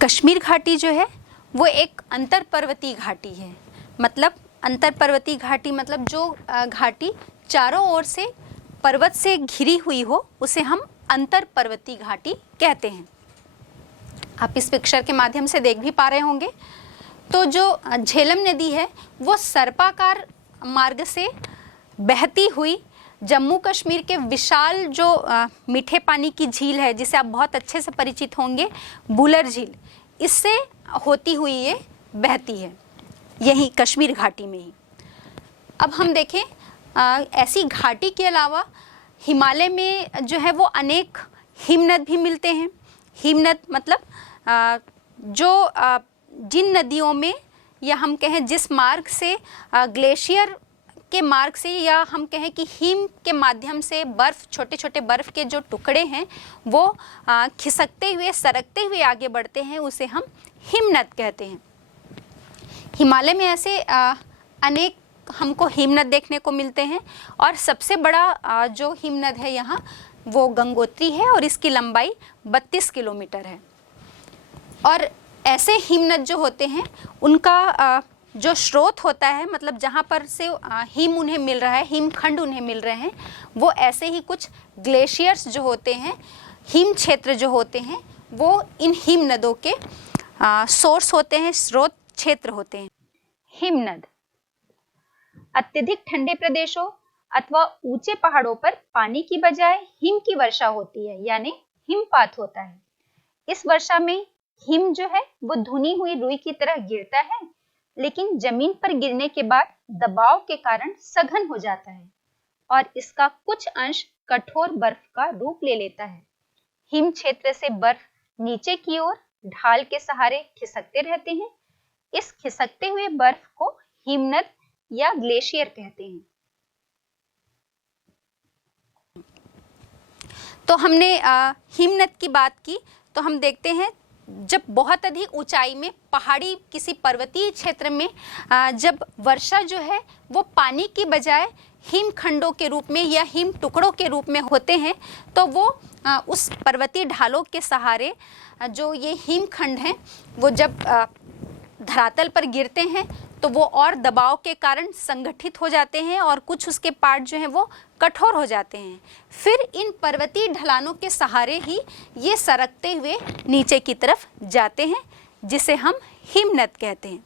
कश्मीर घाटी जो है वो एक अंतर पर्वतीय घाटी है। मतलब अंतर पर्वतीय घाटी मतलब जो घाटी चारों ओर से पर्वत से घिरी हुई हो उसे हम अंतर पर्वतीय घाटी कहते हैं। आप इस पिक्चर के माध्यम से देख भी पा रहे होंगे। तो जो झेलम नदी है वो सर्पाकार मार्ग से बहती हुई जम्मू कश्मीर के विशाल जो मीठे पानी की झील है, जिसे आप बहुत अच्छे से परिचित होंगे, बुलर झील, इससे होती हुई ये बहती है यहीं कश्मीर घाटी में ही। अब हम देखें ऐसी घाटी के अलावा हिमालय में जो है वो अनेक हिमनद भी मिलते हैं। हिमनद मतलब जिन नदियों में, या हम कहें जिस मार्ग से ग्लेशियर के मार्ग से, या हम कहें कि हिम के माध्यम से बर्फ़, छोटे छोटे बर्फ़ के जो टुकड़े हैं वो खिसकते हुए सरकते हुए आगे बढ़ते हैं, उसे हम हिमनद कहते हैं। हिमालय में ऐसे अनेक हमको हिमनद देखने को मिलते हैं और सबसे बड़ा जो हिमनद है यहाँ वो गंगोत्री है और इसकी लंबाई 32 किलोमीटर है। और ऐसे हिमनद जो होते हैं उनका जो स्रोत होता है, मतलब जहाँ पर से हिम उन्हें मिल रहा है, हिमखंड उन्हें मिल रहे हैं, वो ऐसे ही कुछ ग्लेशियर्स जो होते हैं, हिम क्षेत्र जो होते हैं, वो इन हिम नदों के सोर्स होते हैं, स्रोत क्षेत्र होते हैं। हिमनद अत्यधिक ठंडे प्रदेशों अथवा ऊंचे पहाड़ों पर पानी की बजाय हिम की वर्षा होती है, यानी हिमपात होता है। इस वर्षा में हिम जो है वो धुनी हुई रुई की तरह गिरता है, लेकिन जमीन पर गिरने के बाद दबाव के कारण सघन हो जाता है और इसका कुछ अंश कठोर बर्फ का रूप ले लेता है। हिम क्षेत्र से बर्फ नीचे की ओर ढाल के सहारे खिसकते रहते हैं। इस खिसकते हुए बर्फ को हिमनद या ग्लेशियर कहते हैं। तो हमने हिमनद की बात की, तो हम देखते हैं जब बहुत अधिक ऊंचाई में पहाड़ी किसी पर्वतीय क्षेत्र में जब वर्षा जो है वो पानी की बजाय हिमखंडों के रूप में या हिम टुकड़ों के रूप में होते हैं, तो वो उस पर्वतीय ढालों के सहारे जो ये हिमखंड हैं वो जब धरातल पर गिरते हैं तो वो और दबाव के कारण संगठित हो जाते हैं और कुछ उसके पार्ट जो हैं वो कठोर हो जाते हैं। फिर इन पर्वतीय ढलानों के सहारे ही ये सरकते हुए नीचे की तरफ जाते हैं, जिसे हम हिमनद कहते हैं।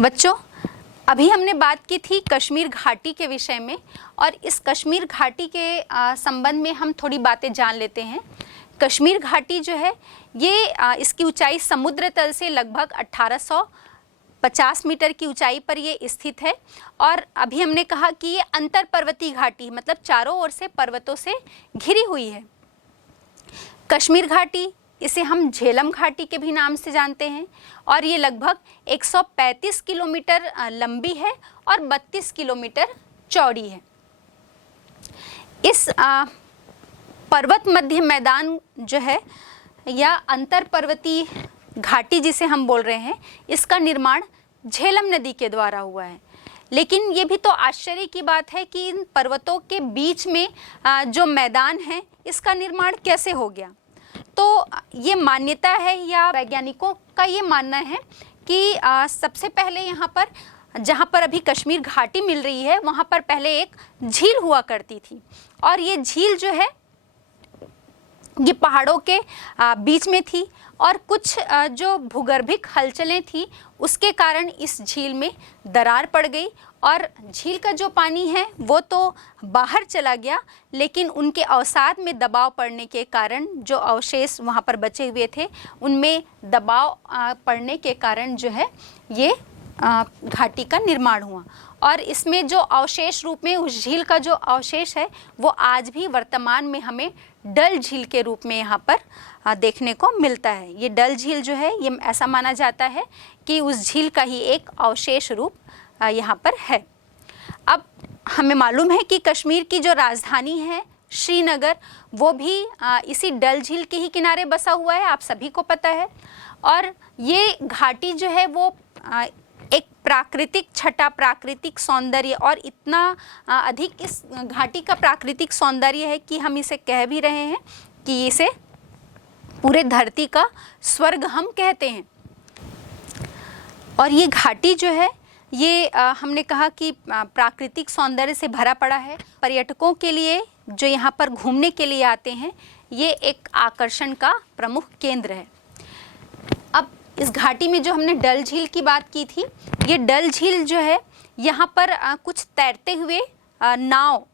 बच्चों, अभी हमने बात की थी कश्मीर घाटी के विषय में, और इस कश्मीर घाटी के संबंध में हम थोड़ी बातें जान लेते हैं। कश्मीर घाटी जो है ये इसकी ऊंचाई समुद्र तल से लगभग 1850 मीटर की ऊंचाई पर ये स्थित है। और अभी हमने कहा कि ये अंतर पर्वतीय घाटी, मतलब चारों ओर से पर्वतों से घिरी हुई है। कश्मीर घाटी, इसे हम झेलम घाटी के भी नाम से जानते हैं, और ये लगभग 135 किलोमीटर लंबी है और 32 किलोमीटर चौड़ी है। इस पर्वत मध्य मैदान जो है या अंतर पर्वतीय घाटी जिसे हम बोल रहे हैं, इसका निर्माण झेलम नदी के द्वारा हुआ है। लेकिन ये भी तो आश्चर्य की बात है कि इन पर्वतों के बीच में जो मैदान है इसका निर्माण कैसे हो गया। तो ये मान्यता है या वैज्ञानिकों का ये मानना है कि सबसे पहले यहाँ पर, जहाँ पर अभी कश्मीर घाटी मिल रही है, वहाँ पर पहले एक झील हुआ करती थी, और ये झील जो है ये पहाड़ों के बीच में थी, और कुछ जो भूगर्भिक हलचलें थी उसके कारण इस झील में दरार पड़ गई और झील का जो पानी है वो तो बाहर चला गया, लेकिन उनके अवसाद में दबाव पड़ने के कारण जो अवशेष वहाँ पर बचे हुए थे उनमें दबाव पड़ने के कारण जो है ये घाटी का निर्माण हुआ। और इसमें जो अवशेष रूप में उस झील का जो अवशेष है वो आज भी वर्तमान में हमें डल झील के रूप में यहाँ पर देखने को मिलता है। ये डल झील जो है ये ऐसा माना जाता है कि उस झील का ही एक अवशेष रूप यहाँ पर है। अब हमें मालूम है कि कश्मीर की जो राजधानी है श्रीनगर, वो भी इसी डल झील के ही किनारे बसा हुआ है, आप सभी को पता है। और ये घाटी जो है वो एक प्राकृतिक छटा, प्राकृतिक सौंदर्य, और इतना अधिक इस घाटी का प्राकृतिक सौंदर्य है कि हम इसे कह भी रहे हैं कि इसे पूरे धरती का स्वर्ग हम कहते हैं। और ये घाटी जो है ये हमने कहा कि प्राकृतिक सौंदर्य से भरा पड़ा है। पर्यटकों के लिए जो यहाँ पर घूमने के लिए आते हैं ये एक आकर्षण का प्रमुख केंद्र है। अब इस घाटी में जो हमने डल झील की बात की थी, ये डल झील जो है यहाँ पर कुछ तैरते हुए नाव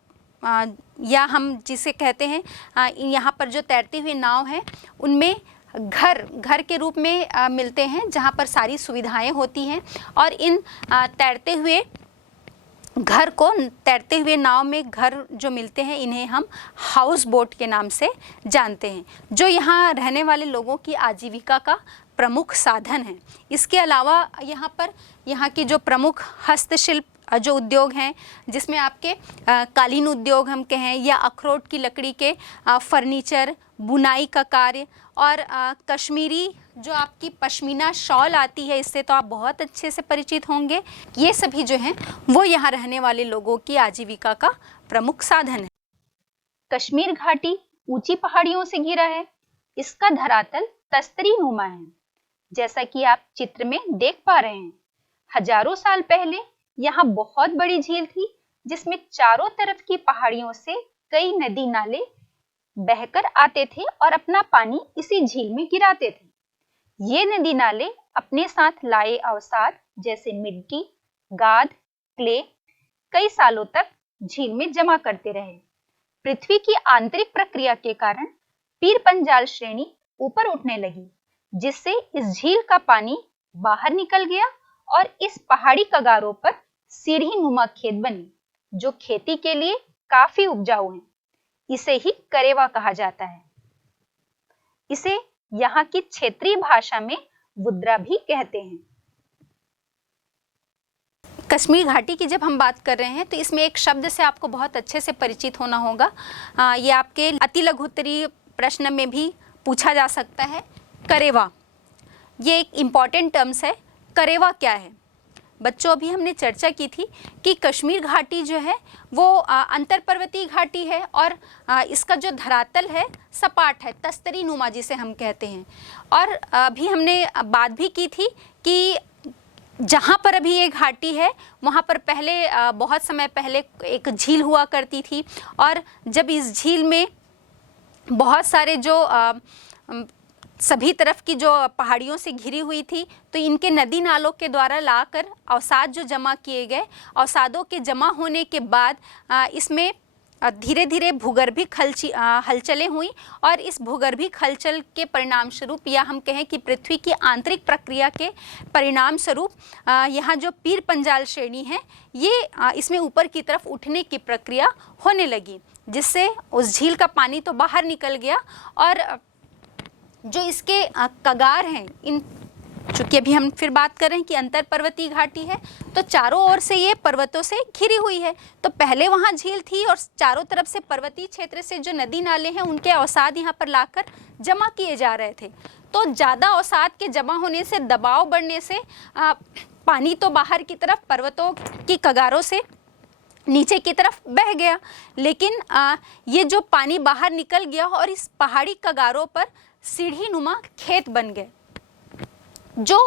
या हम जिसे कहते हैं यहाँ पर जो तैरते हुए नाव हैं उनमें घर के रूप में मिलते हैं, जहाँ पर सारी सुविधाएं होती हैं। और इन तैरते हुए नाव में घर जो मिलते हैं इन्हें हम हाउस बोट के नाम से जानते हैं, जो यहाँ रहने वाले लोगों की आजीविका का प्रमुख साधन है। इसके अलावा यहाँ की जो प्रमुख हस्तशिल्प जो उद्योग हैं, जिसमें आपके कालीन उद्योग हम कहें या अखरोट की लकड़ी के फर्नीचर, बुनाई का कार्य और कश्मीरी जो आपकी पश्मीना शॉल आती है, इससे तो आप बहुत अच्छे से परिचित होंगे। ये सभी जो हैं वो यहाँ रहने वाले लोगों की आजीविका का प्रमुख साधन है। कश्मीर घाटी ऊंची पहाड़ियों से घिरा है। इसका धरातल तस्तरी नुमा है, जैसा कि आप चित्र में देख पा रहे हैं। हजारों साल पहले यहाँ बहुत बड़ी झील थी, जिसमें चारों तरफ की पहाड़ियों से कई नदी नाले बहकर आते थे और अपना पानी इसी झील में गिराते थे। ये नदी नाले अपने साथ लाए अवसाद जैसे मिट्टी, गाद, क्ले कई सालों तक झील में जमा करते रहे। पृथ्वी की आंतरिक प्रक्रिया के कारण पीर पंजाल श्रेणी ऊपर उठने लगी, जिससे इस झील का पानी बाहर निकल गया और इस पहाड़ी कगारों पर सीढ़ी नुमा खेत बने, जो खेती के लिए काफी उपजाऊ हैं। इसे ही करेवा कहा जाता है। इसे यहाँ की क्षेत्रीय भाषा में वुद्रा भी कहते हैं। कश्मीर घाटी की जब हम बात कर रहे हैं तो इसमें एक शब्द से आपको बहुत अच्छे से परिचित होना होगा। ये आपके अति लघुत्तरीय प्रश्न में भी पूछा जा सकता है। करेवा, ये एक इम्पॉर्टेंट टर्म्स है। करेवा क्या है? बच्चों, अभी हमने चर्चा की थी कि कश्मीर घाटी जो है वो अंतर पर्वतीय घाटी है और इसका जो धरातल है सपाट है, तस्तरी नुमा जिसे हम कहते हैं। और अभी हमने बात भी की थी कि जहाँ पर अभी ये घाटी है वहाँ पर पहले बहुत समय पहले एक झील हुआ करती थी, और जब इस झील में बहुत सारे जो सभी तरफ की जो पहाड़ियों से घिरी हुई थी, तो इनके नदी नालों के द्वारा लाकर अवसाद जो जमा किए गए, अवसादों के जमा होने के बाद इसमें धीरे धीरे भूगर्भिक हलचलें हुई, और इस भूगर्भिक हलचल के परिणाम स्वरूप या हम कहें कि पृथ्वी की आंतरिक प्रक्रिया के परिणाम स्वरूप यहाँ जो पीर पंजाल श्रेणी है ये इसमें ऊपर की तरफ उठने की प्रक्रिया होने लगी, जिससे उस झील का पानी तो बाहर निकल गया और जो इसके कगार हैं, इन चूँकि अभी हम फिर बात कर रहे हैं कि अंतर पर्वतीय घाटी है तो चारों ओर से ये पर्वतों से घिरी हुई है। तो पहले वहाँ झील थी और चारों तरफ से पर्वतीय क्षेत्र से जो नदी नाले हैं उनके अवसाद यहाँ पर लाकर जमा किए जा रहे थे। तो ज़्यादा अवसाद के जमा होने से, दबाव बढ़ने से पानी तो बाहर की तरफ पर्वतों की कगारों से नीचे की तरफ बह गया, लेकिन ये जो पानी बाहर निकल गया और इस पहाड़ी कगारों पर सीढ़ी नुमा खेत बन गए, जो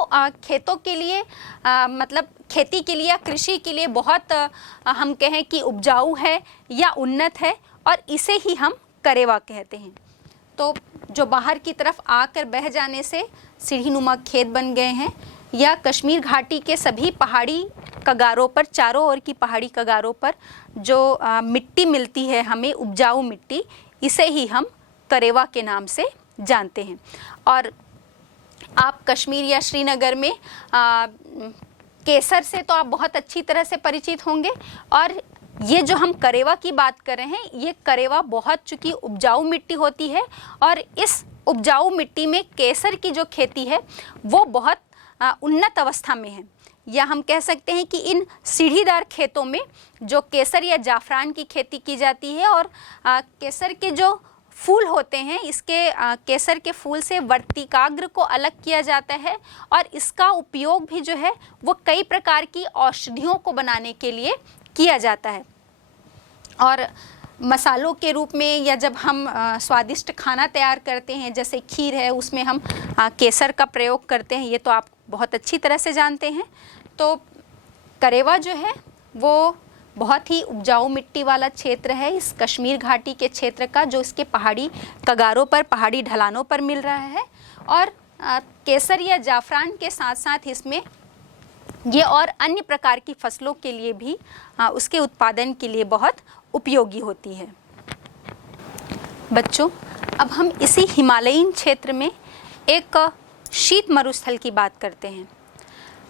खेतों के लिए मतलब खेती के लिए या कृषि के लिए बहुत हम कहें कि उपजाऊ है या उन्नत है, और इसे ही हम करेवा कहते हैं। तो जो बाहर की तरफ आकर बह जाने से सीढ़ी नुमा खेत बन गए हैं, या कश्मीर घाटी के सभी पहाड़ी कगारों पर, चारों ओर की पहाड़ी कगारों पर जो मिट्टी मिलती है हमें, उपजाऊ मिट्टी, इसे ही हम करेवा के नाम से जानते हैं। और आप कश्मीर या श्रीनगर में केसर से तो आप बहुत अच्छी तरह से परिचित होंगे, और ये जो हम करेवा की बात कर रहे हैं, ये करेवा बहुत चूँकि उपजाऊ मिट्टी होती है, और इस उपजाऊ मिट्टी में केसर की जो खेती है वो बहुत उन्नत अवस्था में है। या हम कह सकते हैं कि इन सीढ़ीदार खेतों में जो केसर या जाफरान की खेती की जाती है, और केसर के जो फूल होते हैं, इसके केसर के फूल से वर्तिकाग्र को अलग किया जाता है, और इसका उपयोग भी जो है वो कई प्रकार की औषधियों को बनाने के लिए किया जाता है। और मसालों के रूप में, या जब हम स्वादिष्ट खाना तैयार करते हैं जैसे खीर है, उसमें हम केसर का प्रयोग करते हैं, ये तो आप बहुत अच्छी तरह से जानते हैं। तो करेवा जो है वो बहुत ही उपजाऊ मिट्टी वाला क्षेत्र है इस कश्मीर घाटी के क्षेत्र का, जो इसके पहाड़ी कगारों पर, पहाड़ी ढलानों पर मिल रहा है। और केसर या जाफरान के साथ साथ इसमें ये और अन्य प्रकार की फसलों के लिए भी उसके उत्पादन के लिए बहुत उपयोगी होती है। बच्चों, अब हम इसी हिमालयीन क्षेत्र में एक शीत मरुस्थल की बात करते हैं।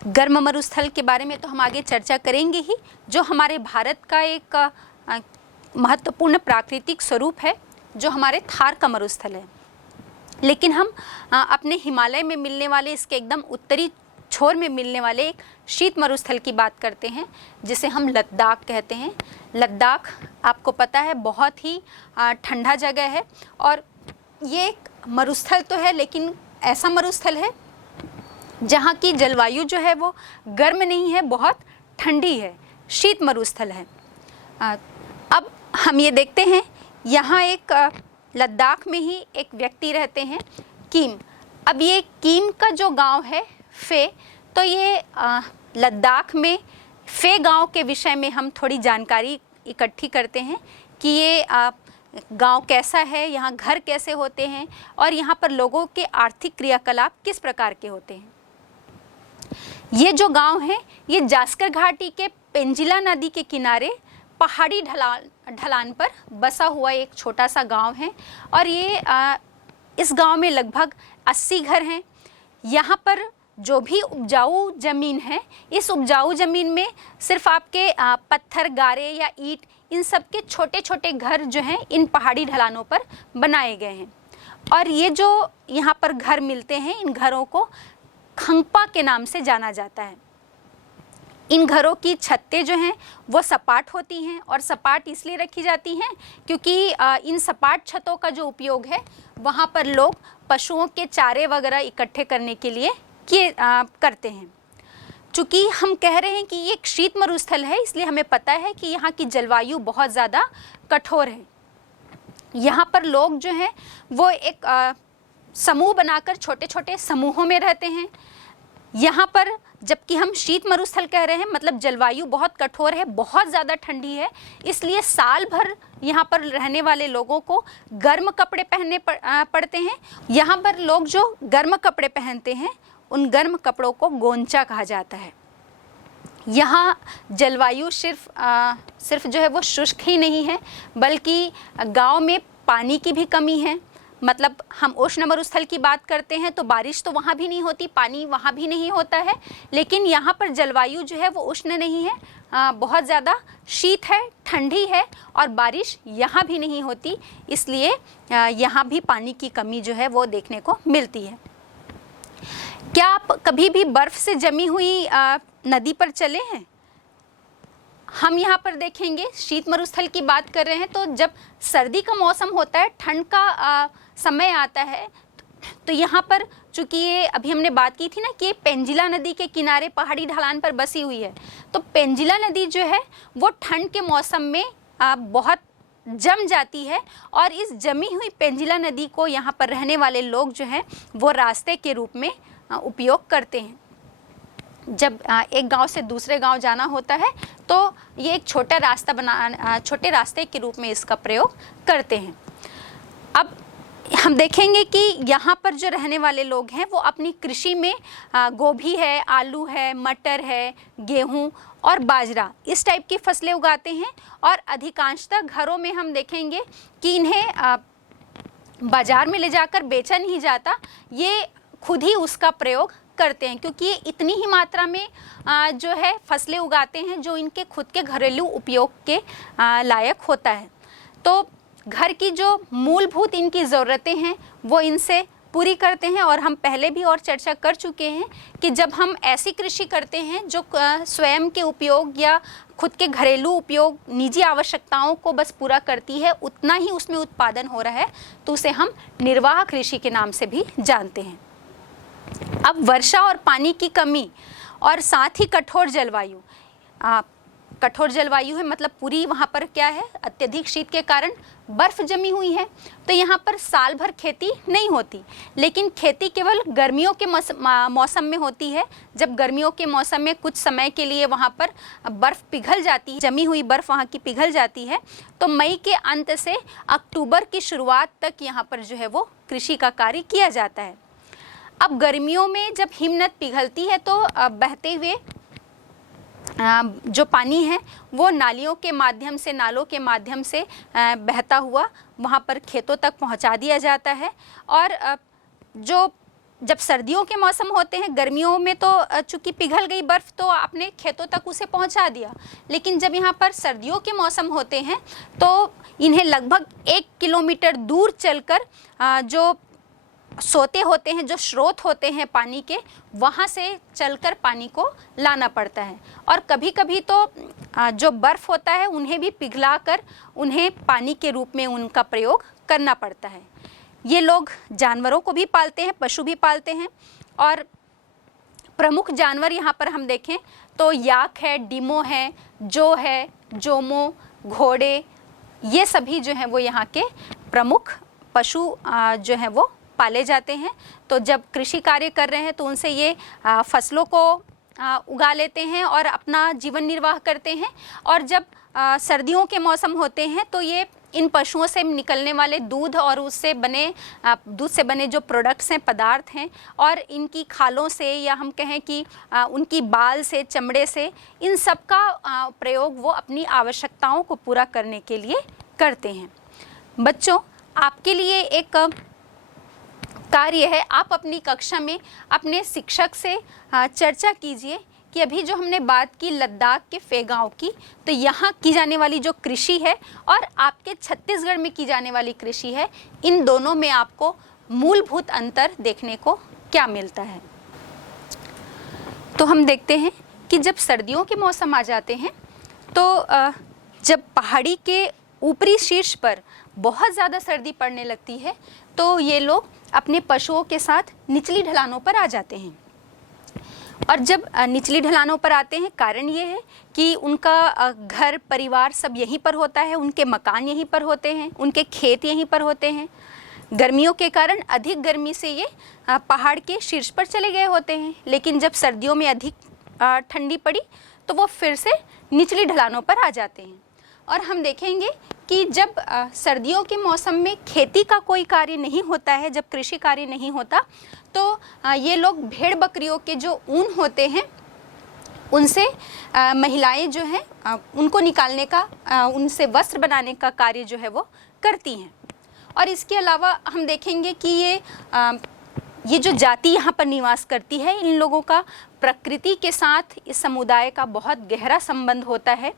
गर्म मरुस्थल के बारे में तो हम आगे चर्चा करेंगे ही, जो हमारे भारत का एक महत्वपूर्ण प्राकृतिक स्वरूप है, जो हमारे थार का मरुस्थल है। लेकिन हम अपने हिमालय में मिलने वाले, इसके एकदम उत्तरी छोर में मिलने वाले एक शीत मरुस्थल की बात करते हैं, जिसे हम लद्दाख कहते हैं। लद्दाख आपको पता है बहुत ही ठंडा जगह है, और ये एक मरुस्थल तो है, लेकिन ऐसा मरुस्थल है जहाँ की जलवायु जो है वो गर्म नहीं है, बहुत ठंडी है, शीत मरुस्थल है। अब हम ये देखते हैं, यहाँ एक लद्दाख में ही एक व्यक्ति रहते हैं, कीम। अब ये कीम का जो गांव है फे, तो ये लद्दाख में फे गांव के विषय में हम थोड़ी जानकारी इकट्ठी करते हैं कि ये गांव कैसा है, यहाँ घर कैसे होते हैं, और यहाँ पर लोगों के आर्थिक क्रियाकलाप किस प्रकार के होते हैं। ये जो गांव है ये जास्कर घाटी के पेंजिला नदी के किनारे पहाड़ी ढलान पर बसा हुआ एक छोटा सा गांव है, और ये इस गांव में लगभग 80 घर हैं। यहाँ पर जो भी उपजाऊ ज़मीन है, इस उपजाऊ ज़मीन में सिर्फ आपके पत्थर, गारे या ईंट, इन सब के छोटे छोटे घर जो हैं इन पहाड़ी ढलानों पर बनाए गए हैं। और ये जो यहाँ पर घर मिलते हैं, इन घरों को खंगपा के नाम से जाना जाता है। इन घरों की छतें जो हैं वो सपाट होती हैं, और सपाट इसलिए रखी जाती हैं क्योंकि इन सपाट छतों का जो उपयोग है वहाँ पर लोग पशुओं के चारे वगैरह इकट्ठे करने के लिए करते हैं। चूँकि हम कह रहे हैं कि ये एक शीत मरुस्थल है, इसलिए हमें पता है कि यहाँ की जलवायु बहुत ज़्यादा कठोर है। यहाँ पर लोग जो हैं वो एक समूह बनाकर छोटे छोटे समूहों में रहते हैं। यहाँ पर जबकि हम शीत मरुस्थल कह रहे हैं, मतलब जलवायु बहुत कठोर है, बहुत ज़्यादा ठंडी है, इसलिए साल भर यहाँ पर रहने वाले लोगों को गर्म कपड़े पहनने पड़ते हैं। यहाँ पर लोग जो गर्म कपड़े पहनते हैं, उन गर्म कपड़ों को गोंचा कहा जाता है। यहाँ जलवायु सिर्फ जो है वो शुष्क ही नहीं है, बल्कि गांव में पानी की भी कमी है। मतलब हम उष्ण मरुस्थल की बात करते हैं तो बारिश तो वहाँ भी नहीं होती, पानी वहाँ भी नहीं होता है, लेकिन यहाँ पर जलवायु जो है वो उष्ण नहीं है, बहुत ज़्यादा शीत है, ठंडी है, और बारिश यहाँ भी नहीं होती, इसलिए यहाँ भी पानी की कमी जो है वो देखने को मिलती है। क्या आप कभी भी बर्फ़ से जमी हुई नदी पर चले हैं? हम यहाँ पर देखेंगे, शीत मरुस्थल की बात कर रहे हैं, तो जब सर्दी का मौसम होता है, ठंड का समय आता है, तो यहाँ पर चूँकि ये अभी हमने बात की थी ना कि ये पेंजिला नदी के किनारे पहाड़ी ढलान पर बसी हुई है, तो पेंजिला नदी जो है वो ठंड के मौसम में बहुत जम जाती है, और इस जमी हुई पेंजिला नदी को यहाँ पर रहने वाले लोग जो हैं वो रास्ते के रूप में उपयोग करते हैं। जब एक गांव से दूसरे गांव जाना होता है तो ये एक छोटे रास्ते के रूप में इसका प्रयोग करते हैं। अब हम देखेंगे कि यहाँ पर जो रहने वाले लोग हैं वो अपनी कृषि में गोभी है, आलू है, मटर है, गेहूँ और बाजरा, इस टाइप की फसलें उगाते हैं, और अधिकांशतः घरों में हम देखेंगे कि इन्हें बाज़ार में ले जाकर बेचा नहीं जाता, ये खुद ही उसका प्रयोग करते हैं, क्योंकि ये इतनी ही मात्रा में जो है फसलें उगाते हैं जो इनके खुद के घरेलू उपयोग के लायक होता है। तो घर की जो मूलभूत इनकी ज़रूरतें हैं वो इनसे पूरी करते हैं। और हम पहले भी और चर्चा कर चुके हैं कि जब हम ऐसी कृषि करते हैं जो स्वयं के उपयोग या खुद के घरेलू उपयोग, निजी आवश्यकताओं को बस पूरा करती है, उतना ही उसमें उत्पादन हो रहा है, तो उसे हम निर्वाह कृषि के नाम से भी जानते हैं। अब वर्षा और पानी की कमी और साथ ही कठोर जलवायु, कठोर जलवायु है, मतलब पूरी वहाँ पर क्या है, अत्यधिक शीत के कारण बर्फ जमी हुई है, तो यहाँ पर साल भर खेती नहीं होती। लेकिन खेती केवल गर्मियों के मौसम में होती है। जब गर्मियों के मौसम में कुछ समय के लिए वहाँ पर बर्फ़ पिघल जाती है, जमी हुई बर्फ़ वहाँ की पिघल जाती है, तो मई के अंत से अक्टूबर की शुरुआत तक यहाँ पर जो है वो कृषि का कार्य किया जाता है। अब गर्मियों में जब हिमनद पिघलती है तो बहते हुए जो पानी है वो नालियों के माध्यम से, नालों के माध्यम से बहता हुआ वहाँ पर खेतों तक पहुँचा दिया जाता है। और जब सर्दियों के मौसम होते हैं, गर्मियों में तो चूँकि पिघल गई बर्फ़ तो आपने खेतों तक उसे पहुँचा दिया, लेकिन जब यहाँ पर सर्दियों के मौसम होते हैं तो इन्हें लगभग 1 किलोमीटर दूर चलकर जो सोते होते हैं, जो स्रोत होते हैं पानी के, वहाँ से चलकर पानी को लाना पड़ता है। और कभी कभी तो जो बर्फ़ होता है उन्हें भी पिघलाकर उन्हें पानी के रूप में उनका प्रयोग करना पड़ता है। ये लोग जानवरों को भी पालते हैं, पशु भी पालते हैं। और प्रमुख जानवर यहाँ पर हम देखें तो याक है, डीमो है, जो है, जोमो, घोड़े, ये सभी जो हैं वो यहाँ के प्रमुख पशु जो हैं वो पाले जाते हैं। तो जब कृषि कार्य कर रहे हैं तो उनसे ये फसलों को उगा लेते हैं और अपना जीवन निर्वाह करते हैं। और जब सर्दियों के मौसम होते हैं तो ये इन पशुओं से निकलने वाले दूध और उससे बने दूध से बने जो प्रोडक्ट्स हैं, पदार्थ हैं, और इनकी खालों से या हम कहें कि उनकी बाल से, चमड़े से, इन सब का प्रयोग वो अपनी आवश्यकताओं को पूरा करने के लिए करते हैं। बच्चों, आपके लिए एक कार्य है, आप अपनी कक्षा में अपने शिक्षक से चर्चा कीजिए कि अभी जो हमने बात की लद्दाख के फे गाँव की, तो यहाँ की जाने वाली जो कृषि है और आपके छत्तीसगढ़ में की जाने वाली कृषि है, इन दोनों में आपको मूलभूत अंतर देखने को क्या मिलता है। तो हम देखते हैं कि जब सर्दियों के मौसम आ जाते हैं तो जब पहाड़ी के ऊपरी शीर्ष पर बहुत ज़्यादा सर्दी पड़ने लगती है तो ये लोग अपने पशुओं के साथ निचली ढलानों पर आ जाते हैं। और जब निचली ढलानों पर आते हैं, कारण ये है कि उनका घर परिवार सब यहीं पर होता है, उनके मकान यहीं पर होते हैं, उनके खेत यहीं पर होते हैं। गर्मियों के कारण अधिक गर्मी से ये पहाड़ के शीर्ष पर चले गए होते हैं, लेकिन जब सर्दियों में अधिक ठंडी पड़ी तो वो फिर से निचली ढलानों पर आ जाते हैं। और हम देखेंगे कि जब सर्दियों के मौसम में खेती का कोई कार्य नहीं होता है, जब कृषि कार्य नहीं होता, तो ये लोग भेड़ बकरियों के जो ऊन होते हैं उनसे महिलाएं जो हैं उनको निकालने का, उनसे वस्त्र बनाने का कार्य जो है वो करती हैं। और इसके अलावा हम देखेंगे कि ये जो जाति यहाँ पर निवास करती है, इन लोगों का प्रकृति के साथ इस समुदाय का बहुत गहरा संबंध होता है।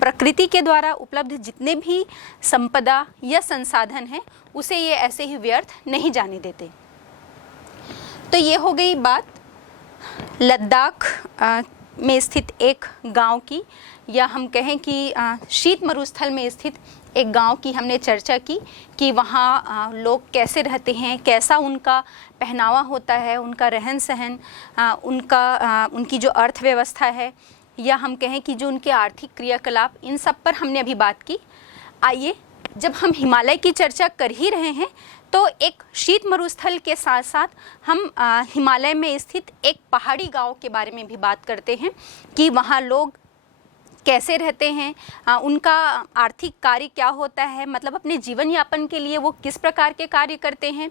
प्रकृति के द्वारा उपलब्ध जितने भी संपदा या संसाधन हैं उसे ये ऐसे ही व्यर्थ नहीं जाने देते। तो ये हो गई बात लद्दाख में स्थित एक गांव की, या हम कहें कि शीत मरुस्थल में स्थित एक गांव की हमने चर्चा की कि वहाँ लोग कैसे रहते हैं, कैसा उनका पहनावा होता है, उनका रहन सहन, उनकी जो अर्थव्यवस्था है, या हम कहें कि जो उनके आर्थिक क्रियाकलाप, इन सब पर हमने अभी बात की। आइए, जब हम हिमालय की चर्चा कर ही रहे हैं तो एक शीत मरुस्थल के साथ साथ हम हिमालय में स्थित एक पहाड़ी गांव के बारे में भी बात करते हैं कि वहाँ लोग कैसे रहते हैं, उनका आर्थिक कार्य क्या होता है, मतलब अपने जीवन यापन के लिए वो किस प्रकार के कार्य करते हैं,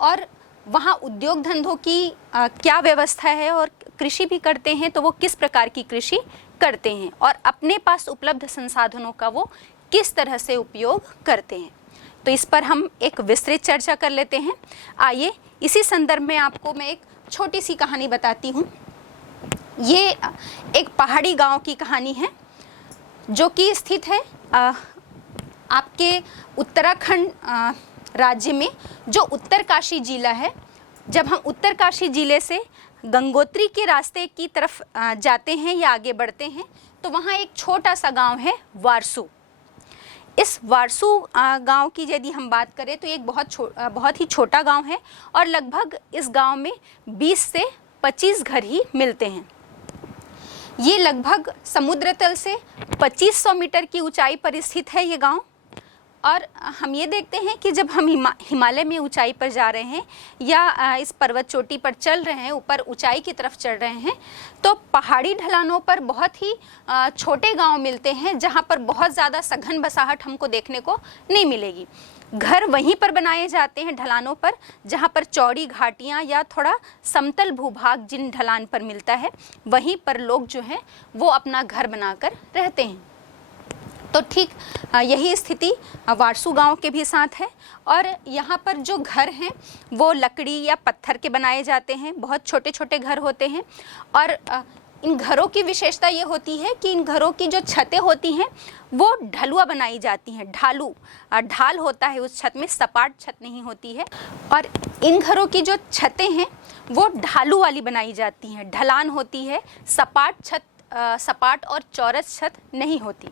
और वहाँ उद्योग धंधों की क्या व्यवस्था है, और कृषि भी करते हैं तो वो किस प्रकार की कृषि करते हैं, और अपने पास उपलब्ध संसाधनों का वो किस तरह से उपयोग करते हैं। तो इस पर हम एक विस्तृत चर्चा कर लेते हैं। आइए, इसी संदर्भ में आपको मैं एक छोटी सी कहानी बताती हूँ। ये एक पहाड़ी गांव की कहानी है जो कि स्थित है आपके उत्तराखंड राज्य में, जो उत्तरकाशी जिला है। जब हम उत्तरकाशी जिले से गंगोत्री के रास्ते की तरफ जाते हैं या आगे बढ़ते हैं तो वहाँ एक छोटा सा गांव है वारसू। इस वारसू गांव की यदि हम बात करें तो एक बहुत ही छोटा गांव है और लगभग इस गांव में 20 से 25 घर ही मिलते हैं। ये लगभग समुद्र तल से 2500 मीटर की ऊंचाई पर स्थित है ये गांव। और हम ये देखते हैं कि जब हम हिमालय में ऊंचाई पर जा रहे हैं या इस पर्वत चोटी पर चल रहे हैं, ऊपर ऊंचाई की तरफ चढ़ रहे हैं, तो पहाड़ी ढलानों पर बहुत ही छोटे गांव मिलते हैं जहां पर बहुत ज़्यादा सघन बसाहट हमको देखने को नहीं मिलेगी। घर वहीं पर बनाए जाते हैं ढलानों पर जहां पर चौड़ी घाटियां या थोड़ा समतल भूभाग जिन ढलान पर मिलता है, वहीं पर लोग जो हैं वो अपना घर बनाकर रहते हैं। तो ठीक यही स्थिति वारसू गांव के भी साथ है। और यहाँ पर जो घर हैं वो लकड़ी या पत्थर के बनाए जाते हैं, बहुत छोटे छोटे घर होते हैं। और इन घरों की विशेषता ये होती है कि इन घरों की जो छतें होती हैं वो ढलुआ बनाई जाती हैं। ढाल होता है उस छत में, सपाट छत नहीं होती है। और इन घरों की जो छतें हैं वो ढालू वाली बनाई जाती हैं, ढलान होती है, सपाट और चौरस छत नहीं होती।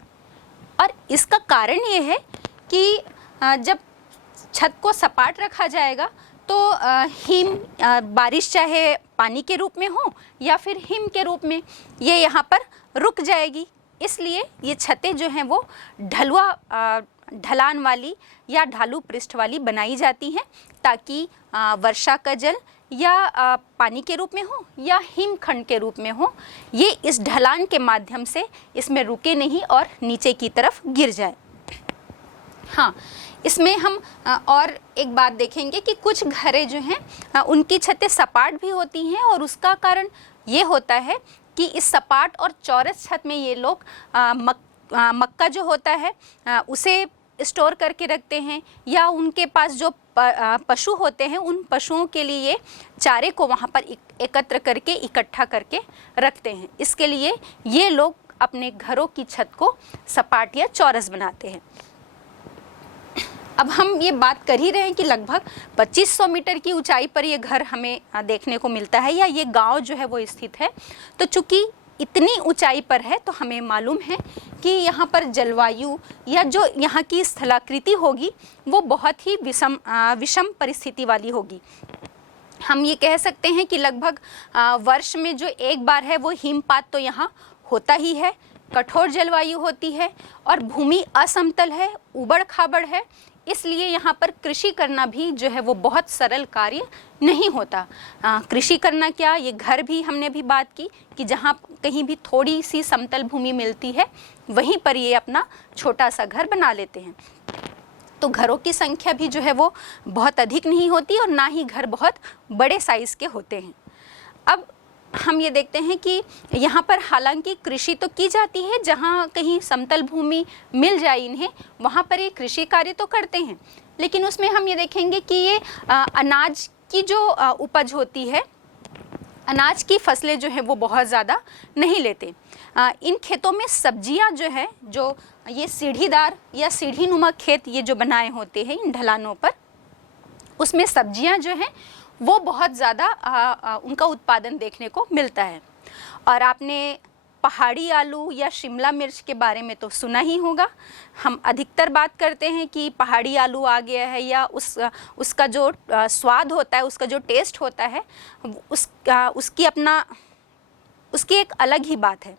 और इसका कारण ये है कि जब छत को सपाट रखा जाएगा तो हिम बारिश चाहे पानी के रूप में हो या फिर हिम के रूप में ये यहाँ पर रुक जाएगी। इसलिए ये छतें जो हैं वो ढलान वाली या ढालू पृष्ठ वाली बनाई जाती हैं ताकि वर्षा का जल या पानी के रूप में हो या हिमखंड के रूप में हो, ये इस ढलान के माध्यम से इसमें रुके नहीं और नीचे की तरफ गिर जाए। हाँ, इसमें हम और एक बात देखेंगे कि कुछ घरें जो हैं उनकी छतें सपाट भी होती हैं और उसका कारण ये होता है कि इस सपाट और चौरस छत में ये लोग मक्का जो होता है उसे स्टोर करके रखते हैं, या उनके पास जो पशु होते हैं उन पशुओं के लिए चारे को वहाँ पर एकत्र करके इकट्ठा करके रखते हैं। इसके लिए ये लोग अपने घरों की छत को सपाट या चौरस बनाते हैं। अब हम ये बात कर ही रहे हैं कि लगभग 2500 मीटर की ऊंचाई पर ये घर हमें देखने को मिलता है या ये गांव जो है वो स्थित है। तो चूंकि इतनी ऊंचाई पर है तो हमें मालूम है कि यहाँ पर जलवायु या जो यहाँ की स्थलाकृति होगी वो बहुत ही विषम परिस्थिति वाली होगी। हम ये कह सकते हैं कि लगभग वर्ष में जो एक बार है वो हिमपात तो यहाँ होता ही है, कठोर जलवायु होती है और भूमि असमतल है, ऊबड़ खाबड़ है। इसलिए यहाँ पर कृषि करना भी जो है वो बहुत सरल कार्य नहीं होता। कृषि करना क्या, ये घर भी हमने भी बात की कि जहाँ कहीं भी थोड़ी सी समतल भूमि मिलती है वहीं पर ये अपना छोटा सा घर बना लेते हैं। तो घरों की संख्या भी जो है वो बहुत अधिक नहीं होती और ना ही घर बहुत बड़े साइज़ के होते हैं। अब हम ये देखते हैं कि यहाँ पर हालांकि कृषि तो की जाती है, जहाँ कहीं समतल भूमि मिल जाए इन्हें वहाँ पर ये कृषि कार्य तो करते हैं, लेकिन उसमें हम ये देखेंगे कि ये अनाज की जो उपज होती है, अनाज की फसलें जो है वो बहुत ज़्यादा नहीं लेते। इन खेतों में सब्जियां जो है, जो ये सीढ़ीदार या सीढ़ी नुमा खेत ये जो बनाए होते हैं इन ढलानों पर, उसमें सब्जियां जो हैं वो बहुत ज़्यादा उनका उत्पादन देखने को मिलता है। और आपने पहाड़ी आलू या शिमला मिर्च के बारे में तो सुना ही होगा। हम अधिकतर बात करते हैं कि पहाड़ी आलू आ गया है या उसका जो स्वाद होता है, उसका जो टेस्ट होता है, उसकी एक अलग ही बात है।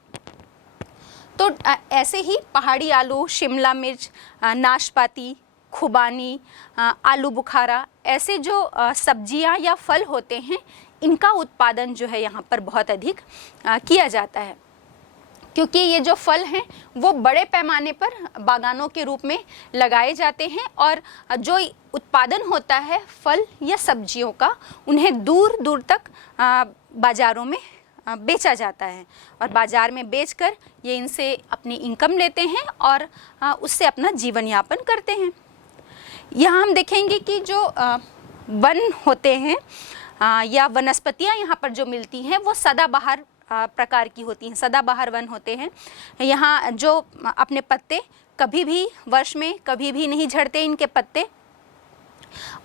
तो ऐसे ही पहाड़ी आलू, शिमला मिर्च, नाशपाती, खुबानी, आलू बुखारा, ऐसे जो सब्जियां या फल होते हैं, इनका उत्पादन जो है यहाँ पर बहुत अधिक किया जाता है, क्योंकि ये जो फल हैं वो बड़े पैमाने पर बागानों के रूप में लगाए जाते हैं और जो उत्पादन होता है फल या सब्जियों का, उन्हें दूर दूर तक बाज़ारों में बेचा जाता है और बाज़ार में बेचकर ये इनसे अपनी इनकम लेते हैं और उससे अपना जीवन यापन करते हैं। यहाँ हम देखेंगे कि जो वन होते हैं या वनस्पतियाँ यहाँ पर जो मिलती हैं वो सदाबहार प्रकार की होती हैं, सदाबहार वन होते हैं। यहाँ जो अपने पत्ते कभी भी वर्ष में कभी भी नहीं झड़ते इनके पत्ते।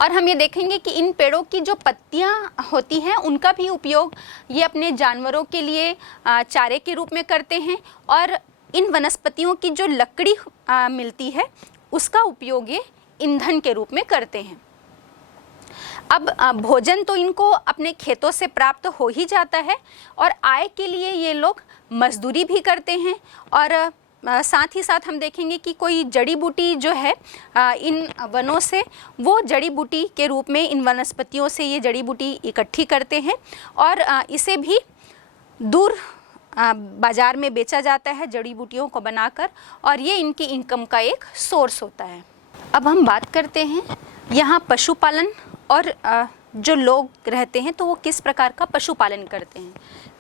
और हम ये देखेंगे कि इन पेड़ों की जो पत्तियाँ होती हैं उनका भी उपयोग ये अपने जानवरों के लिए चारे के रूप में करते हैं और इन वनस्पतियों की जो लकड़ी मिलती है उसका उपयोग ये ईंधन के रूप में करते हैं। अब भोजन तो इनको अपने खेतों से प्राप्त हो ही जाता है और आय के लिए ये लोग मजदूरी भी करते हैं। और साथ ही साथ हम देखेंगे कि कोई जड़ी बूटी जो है इन वनों से, वो जड़ी बूटी के रूप में इन वनस्पतियों से ये जड़ी बूटी इकट्ठी करते हैं और इसे भी दूर बाज़ार में बेचा जाता है जड़ी बूटियों को बनाकर, और ये इनकी इनकम का एक सोर्स होता है। अब हम बात करते हैं यहाँ पशुपालन और जो लोग रहते हैं तो वो किस प्रकार का पशुपालन करते हैं।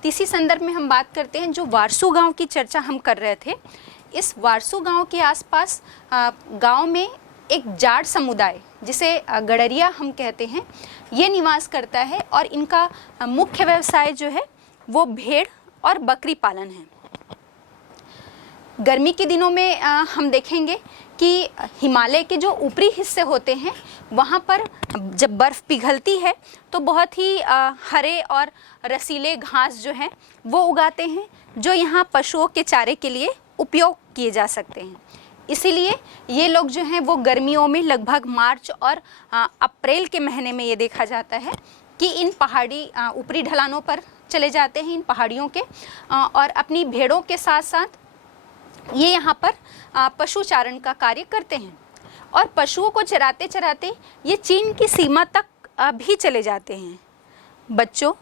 तो इसी संदर्भ में हम बात करते हैं, जो वारसू गांव की चर्चा हम कर रहे थे, इस वारसू गांव के आसपास गांव में एक जाट समुदाय, जिसे गडरिया हम कहते हैं, ये निवास करता है और इनका मुख्य व्यवसाय जो है वो भेड़ और बकरी पालन है। गर्मी के दिनों में हम देखेंगे कि हिमालय के जो ऊपरी हिस्से होते हैं वहाँ पर जब बर्फ़ पिघलती है तो बहुत ही हरे और रसीले घास जो हैं वो उगाते हैं, जो यहाँ पशुओं के चारे के लिए उपयोग किए जा सकते हैं। इसीलिए ये लोग जो हैं वो गर्मियों में लगभग मार्च और अप्रैल के महीने में ये देखा जाता है कि इन पहाड़ी ऊपरी ढलानों पर चले जाते हैं, इन पहाड़ियों के, और अपनी भेड़ों के साथ साथ ये यहाँ पर पशु चारण का कार्य करते हैं। और पशुओं को चराते चराते ये चीन की सीमा तक भी चले जाते हैं। बच्चों,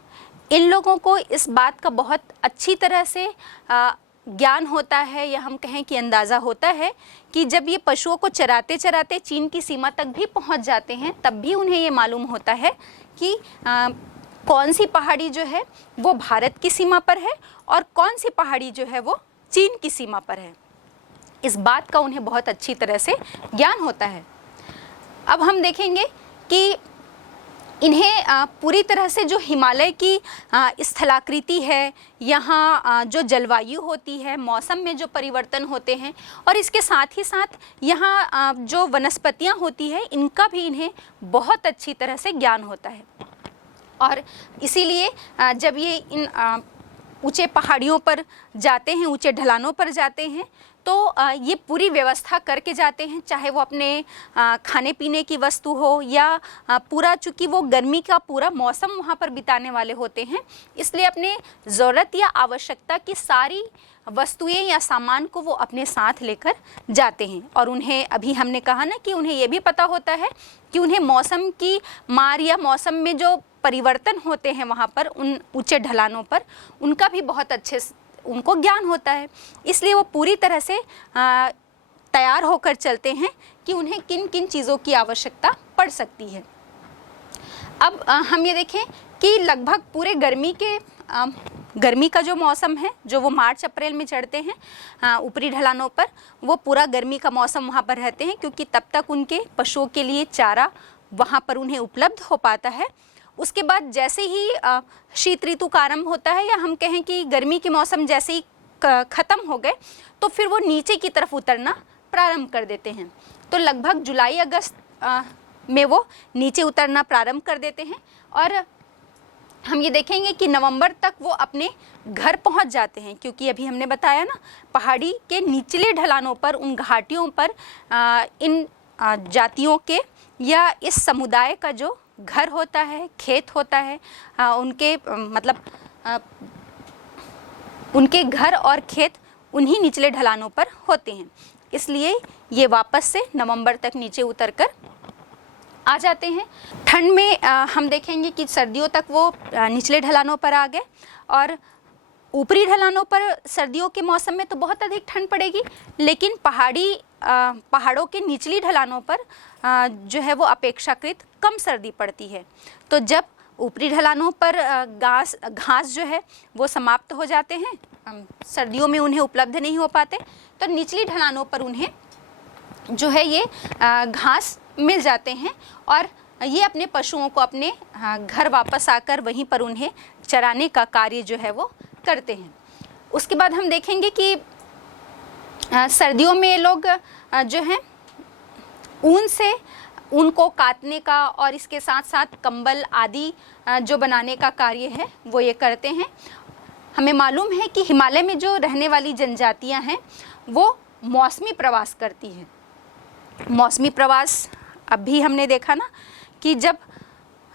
इन लोगों को इस बात का बहुत अच्छी तरह से ज्ञान होता है, या हम कहें कि अंदाज़ा होता है कि जब ये पशुओं को चराते चराते चीन की सीमा तक भी पहुंच जाते हैं, तब भी उन्हें ये मालूम होता है कि कौन सी पहाड़ी जो है वो भारत की सीमा पर है और कौन सी पहाड़ी जो है वो चीन की सीमा पर है। इस बात का उन्हें बहुत अच्छी तरह से ज्ञान होता है। अब हम देखेंगे कि इन्हें पूरी तरह से जो हिमालय की स्थलाकृति है, यहाँ जो जलवायु होती है, मौसम में जो परिवर्तन होते हैं, और इसके साथ ही साथ यहाँ जो वनस्पतियाँ होती है, इनका भी इन्हें बहुत अच्छी तरह से ज्ञान होता है। और इसीलिए जब ये इन ऊंचे पहाड़ियों पर जाते हैं, ऊंचे ढलानों पर जाते हैं, तो ये पूरी व्यवस्था करके जाते हैं, चाहे वो अपने खाने पीने की वस्तु हो या पूरा, चूँकि वो गर्मी का पूरा मौसम वहाँ पर बिताने वाले होते हैं, इसलिए अपने ज़रूरत या आवश्यकता की सारी वस्तुएं या सामान को वो अपने साथ लेकर जाते हैं। और उन्हें, अभी हमने कहा ना कि उन्हें ये भी पता होता है कि उन्हें मौसम की मार या मौसम में जो परिवर्तन होते हैं वहाँ पर, उन ऊंचे ढलानों पर, उनका भी बहुत अच्छे उनको ज्ञान होता है। इसलिए वो पूरी तरह से तैयार होकर चलते हैं कि उन्हें किन किन चीज़ों की आवश्यकता पड़ सकती है। अब हम ये देखें कि लगभग पूरे गर्मी का जो मौसम है, जो वो मार्च अप्रैल में चढ़ते हैं ऊपरी ढलानों पर, वो पूरा गर्मी का मौसम वहाँ पर रहते हैं, क्योंकि तब तक उनके पशुओं के लिए चारा वहाँ पर उन्हें उपलब्ध हो पाता है। उसके बाद जैसे ही शीत ऋतु का आरंभ होता है, या हम कहें कि गर्मी के मौसम जैसे ही ख़त्म हो गए, तो फिर वो नीचे की तरफ उतरना प्रारंभ कर देते हैं। तो लगभग जुलाई अगस्त में वो नीचे उतरना प्रारंभ कर देते हैं, और हम ये देखेंगे कि नवंबर तक वो अपने घर पहुंच जाते हैं, क्योंकि अभी हमने बताया ना, पहाड़ी के निचले ढलानों पर, उन घाटियों पर इन जातियों के या इस समुदाय का जो घर होता है, खेत होता है, उनके मतलब उनके घर और खेत उन्हीं निचले ढलानों पर होते हैं। इसलिए ये वापस से नवंबर तक नीचे उतरकर आ जाते हैं। ठंड में हम देखेंगे कि सर्दियों तक वो निचले ढलानों पर आ गए, और ऊपरी ढलानों पर सर्दियों के मौसम में तो बहुत अधिक ठंड पड़ेगी, लेकिन पहाड़ों के निचली ढलानों पर जो है वो अपेक्षाकृत कम सर्दी पड़ती है। तो जब ऊपरी ढलानों पर घास जो है वो समाप्त हो जाते हैं, सर्दियों में उन्हें उपलब्ध नहीं हो पाते, तो निचली ढलानों पर उन्हें जो है ये घास मिल जाते हैं, और ये अपने पशुओं को अपने घर वापस आकर वहीं पर उन्हें चराने का कार्य जो है वो करते हैं। उसके बाद हम देखेंगे कि सर्दियों में ये लोग जो हैं ऊन को काटने का और इसके साथ साथ कंबल आदि जो बनाने का कार्य है वो ये करते हैं। हमें मालूम है कि हिमालय में जो रहने वाली जनजातियां हैं वो मौसमी प्रवास करती हैं। मौसमी प्रवास अब भी हमने देखा ना कि जब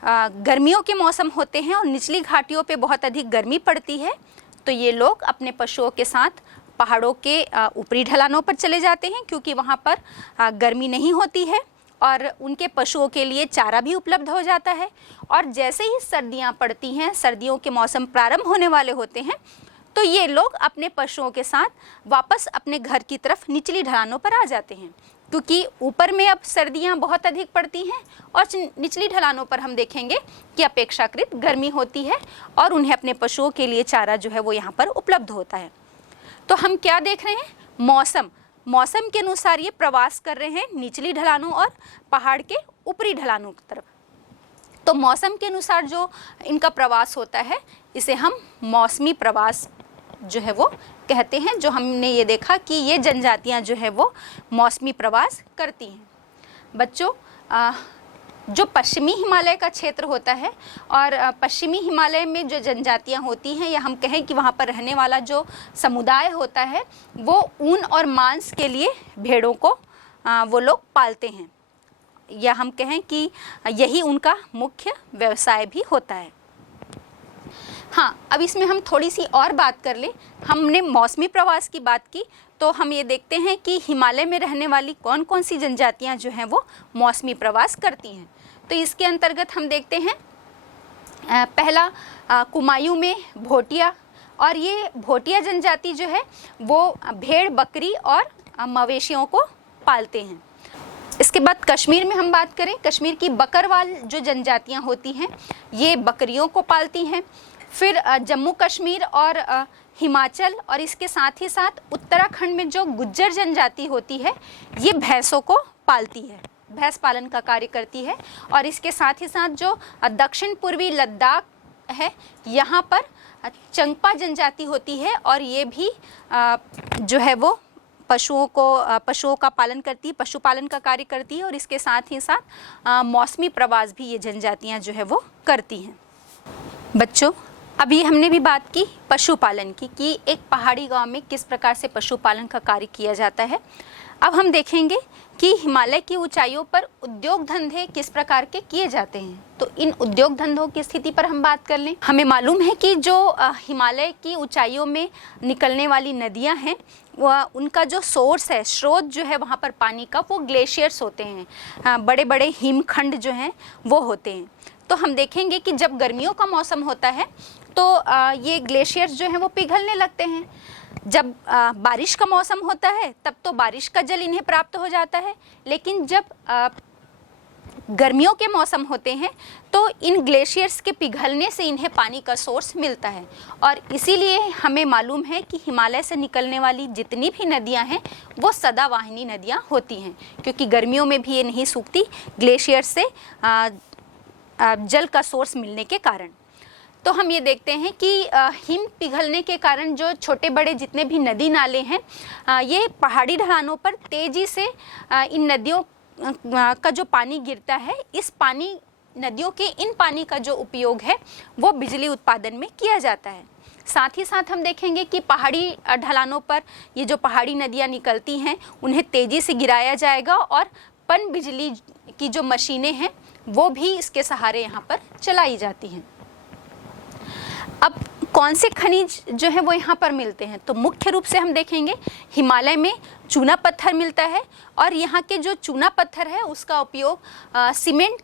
गर्मियों के मौसम होते हैं और निचली घाटियों पे बहुत अधिक गर्मी पड़ती है, तो ये लोग अपने पशुओं के साथ पहाड़ों के ऊपरी ढलानों पर चले जाते हैं, क्योंकि वहाँ पर गर्मी नहीं होती है और उनके पशुओं के लिए चारा भी उपलब्ध हो जाता है। और जैसे ही सर्दियाँ पड़ती हैं, सर्दियों के मौसम प्रारंभ होने वाले होते हैं, तो ये लोग अपने पशुओं के साथ वापस अपने घर की तरफ निचली ढलानों पर आ जाते हैं, क्योंकि ऊपर में अब सर्दियां बहुत अधिक पड़ती हैं और निचली ढलानों पर हम देखेंगे कि अपेक्षाकृत गर्मी होती है और उन्हें अपने पशुओं के लिए चारा जो है वो यहाँ पर उपलब्ध होता है। तो हम क्या देख रहे हैं, मौसम के अनुसार ये प्रवास कर रहे हैं निचली ढलानों और पहाड़ के ऊपरी ढलानों की तरफ। तो मौसम के अनुसार जो इनका प्रवास होता है, इसे हम मौसमी प्रवास जो है वो कहते हैं। जो हमने ये देखा कि ये जनजातियां जो है वो मौसमी प्रवास करती हैं। बच्चों, जो पश्चिमी हिमालय का क्षेत्र होता है और पश्चिमी हिमालय में जो जनजातियां होती हैं, या हम कहें कि वहाँ पर रहने वाला जो समुदाय होता है, वो ऊन और मांस के लिए भेड़ों को वो लोग पालते हैं, या हम कहें कि यही उनका मुख्य व्यवसाय भी होता है। हाँ, अब इसमें हम थोड़ी सी और बात कर लें। हमने मौसमी प्रवास की बात की, तो हम ये देखते हैं कि हिमालय में रहने वाली कौन कौन सी जनजातियां जो हैं वो मौसमी प्रवास करती हैं। तो इसके अंतर्गत हम देखते हैं पहला कुमायूं में भोटिया, और ये भोटिया जनजाति जो है वो भेड़, बकरी और मवेशियों को पालते हैं। इसके बाद कश्मीर में हम बात करें, कश्मीर की बकरवाल जो जनजातियां होती हैं ये बकरियों को पालती हैं। फिर जम्मू कश्मीर और हिमाचल और इसके साथ ही साथ उत्तराखंड में जो गुज्जर जनजाति होती है ये भैंसों को पालती है, भैंस पालन का कार्य करती है। और इसके साथ ही साथ जो दक्षिण पूर्वी लद्दाख है, यहाँ पर चंगपा जनजाति होती है और ये भी जो है वो पशुओं का पालन करती है, पशुपालन का कार्य करती है। और इसके साथ ही साथ मौसमी प्रवास भी ये जनजातियाँ जो है वो करती हैं। बच्चों, अभी हमने भी बात की पशुपालन की, कि एक पहाड़ी गांव में किस प्रकार से पशुपालन का कार्य किया जाता है। अब हम देखेंगे कि हिमालय की ऊंचाइयों पर उद्योग धंधे किस प्रकार के किए जाते हैं। तो इन उद्योग धंधों की स्थिति पर हम बात कर लें। हमें मालूम है कि जो हिमालय की ऊंचाइयों में निकलने वाली नदियां हैं, वह उनका जो सोर्स है, स्रोत जो है वहाँ पर पानी का, वो ग्लेशियर्स होते हैं, बड़े बड़े हिमखंड जो हैं वो होते हैं। तो हम देखेंगे कि जब गर्मियों का मौसम होता है तो ये ग्लेशियर्स जो हैं वो पिघलने लगते हैं। जब बारिश का मौसम होता है तब तो बारिश का जल इन्हें प्राप्त हो जाता है, लेकिन जब गर्मियों के मौसम होते हैं तो इन ग्लेशियर्स के पिघलने से इन्हें पानी का सोर्स मिलता है। और इसीलिए हमें मालूम है कि हिमालय से निकलने वाली जितनी भी नदियां हैं वो सदावाहिनी नदियां होती हैं, क्योंकि गर्मियों में भी ये नहीं सूखती ग्लेशियर से जल का सोर्स मिलने के कारण। तो हम ये देखते हैं कि हिम पिघलने के कारण जो छोटे बड़े जितने भी नदी नाले हैं, ये पहाड़ी ढलानों पर तेज़ी से इन नदियों का जो पानी गिरता है, इस नदियों के इन पानी का जो उपयोग है वो बिजली उत्पादन में किया जाता है। साथ ही साथ हम देखेंगे कि पहाड़ी ढलानों पर ये जो पहाड़ी नदियाँ निकलती हैं उन्हें तेज़ी से गिराया जाएगा, और पन बिजली की जो मशीनें हैं वो भी इसके सहारे यहाँ पर चलाई जाती हैं। अब कौन से खनिज जो है वो यहाँ पर मिलते हैं, तो मुख्य रूप से हम देखेंगे हिमालय में चूना पत्थर मिलता है, और यहाँ के जो चूना पत्थर है उसका उपयोग सीमेंट